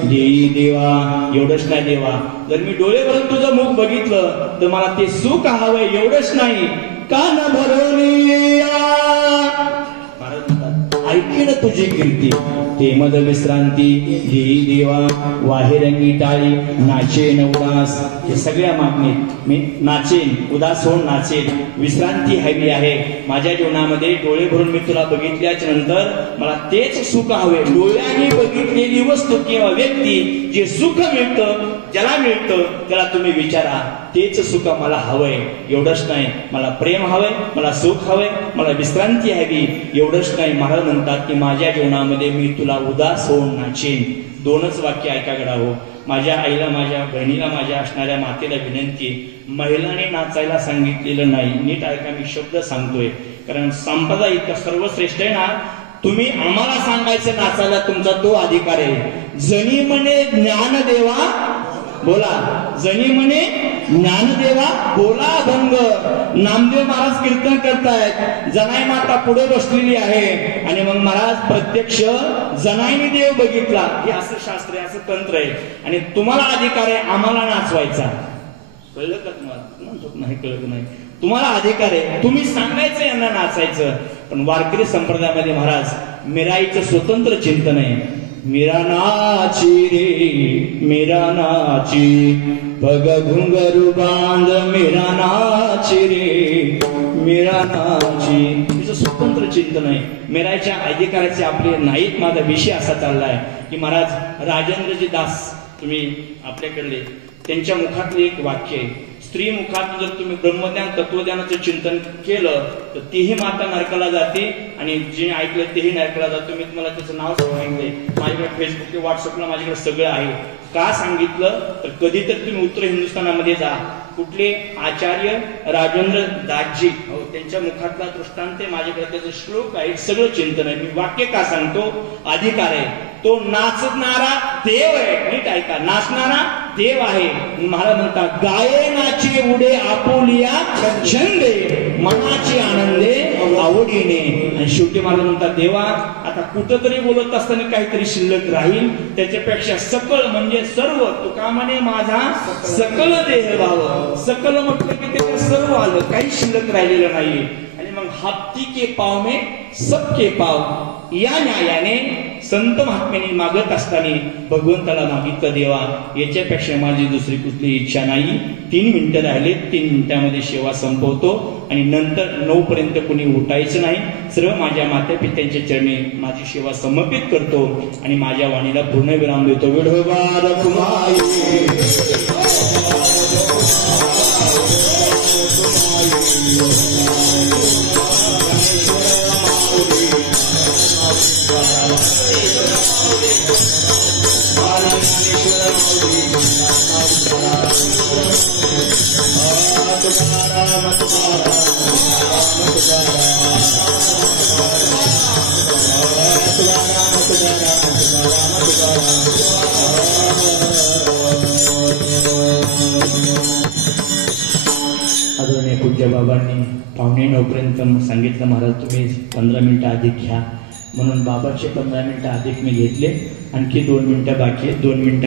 देई देवा. एवढंच नाही देवा जर मी डोळे भरून तुझं मुख बघितलं तर मला ते सुख हवंय. एवढंच नाही कान भरून महाराज म्हणतात ऐकेन तुझी कीर्ती ते मद विश्रांती देई देवा. वाहिरंगी टाळी नाचेन उदास. हे सगळ्या मागणीत मी नाचेन उदास होऊन नाचेन. विश्रांती हवी आहे माझ्या जीवनामध्ये. डोळे भरून मी तुला बघितल्याच्या नंतर मला तेच सुख हवे. डोळ्याने बघितलेली वस्तू किंवा व्यक्ती जे सुख मिळतं ज्याला मिळतं त्याला तुम्ही विचारा तेच सुख मला हवंय. एवढंच नाही मला प्रेम हवंय मला सुख हवंय मला विश्रांती हवी. एवढंच नाही महाराज म्हणतात की माझ्या जीवनामध्ये मी तुला उदास होऊन नाचेन. 2च वाक्य ऐका गडा हो. माझ्या आईला माझ्या बहिणीला माझ्या असणाऱ्या मातेला विनंती महिलांनी नाचायला सांगितलेलं नाही. नीट ऐका मी शब्द सांगतोय कारण संपदा इतका सर्वश्रेष्ठ आहे ना. तुम्ही आम्हाला सांगायचं नाचायला तुमचा तो अधिकार आहे. जनी म्हणे ज्ञानदेवा बोला जनी म्हणे ज्ञानदेवा बोला अभंग. नामदेव महाराज कीर्तन करतायत. जनाई माता पुढे बसलेली आहे आणि मग महाराज प्रत्यक्ष जनाईने देव बघितला. हे असं शास्त्र आहे असं तंत्र आहे आणि तुम्हाला अधिकार आहे आम्हाला नाचवायचा. कळलं का तुम्हाला? नाही कळलं नाही. तुम्हाला अधिकार आहे तुम्ही सांगायचं यांना नाचायचं. पण वारकरी संप्रदायामध्ये महाराज मीराईचं स्वतंत्र चिंतन आहे. मीरा नाची रे मीरा नाची पग घुंगरू बांध मीरा नाची रे मीरा नाची. तिचं स्वतंत्र चिंतन आहे. मीराच्या अधिकाराचे आपले नाहीत. माझा विषय असा चाललाय की महाराज राजेंद्रजी दास तुम्ही आपल्याकडले त्यांच्या मुखातले एक वाक्य आहे. स्त्री मुखात जर तुम्ही ब्रह्मज्ञान तत्वज्ञानाचं चिंतन केलं तर तीही माता नरकाला जाते आणि जे ऐकलं तेही नरकाला जातो. मी तुम्हाला त्याचं नाव सांगितलंय. माझ्याकडे फेसबुक व्हॉट्सअपला माझ्याकडे सगळं आहे. का सांगितलं तर कधीतरी तुम्ही उत्तर हिंदुस्थानामध्ये जा कुठले आचार्य राजेंद्र दासजी त्यांच्या मुखातला दृष्टांत माझ्याकडे त्याचं श्लोक आहे. सगळं चिंतन आहे. मी वाक्य का सांगतो अधिकार आहे. तो नाचणारा देव आहे. नीट ऐका नाचणारा देव आहे. महाराज म्हणतात गाये नाचे उडे आपुलिया छंदे मनाची आनंदे आवडीने. आणि शेवटी महाराज म्हणतात देवा आता कुठंतरी बोलत असताना काहीतरी शिल्लक राहील त्याच्यापेक्षा सकल म्हणजे सर्व तुका म्हणे माझा सकल देह भाव. सकल म्हटलं की ते सर्व आलं काही शिल्लक राहिलेलं नाही. आणि मग हाती के पाव में सबके पाव या न्यायाने संत महात्म्याने मागत असताना भगवंताला मागितलं देवा याच्यापेक्षा माझी दुसरी कुठली इच्छा नाही. 3 मिनिटं राहिले. 3 मिनिटांमध्ये सेवा संपवतो आणि नंतर 9 पर्यंत कुणी उठायचं नाही. सर्व माझ्या माता पित्यांच्या चरणी माझी सेवा समर्पित करतो आणि माझ्या वाणीला पूर्ण विराम देतो. विठोबा रखुमाई तुकाराम पूज्य बाबांनी 8:45 सांगितलं महाराज तुम्ही 15 मिनिटं अधिक घ्या, म्हणून बाबाचे 15 मिनिटं अधिक मी घेतले. आणखी 2 मिनिटं बाकी आहेत, 2 मिनिटं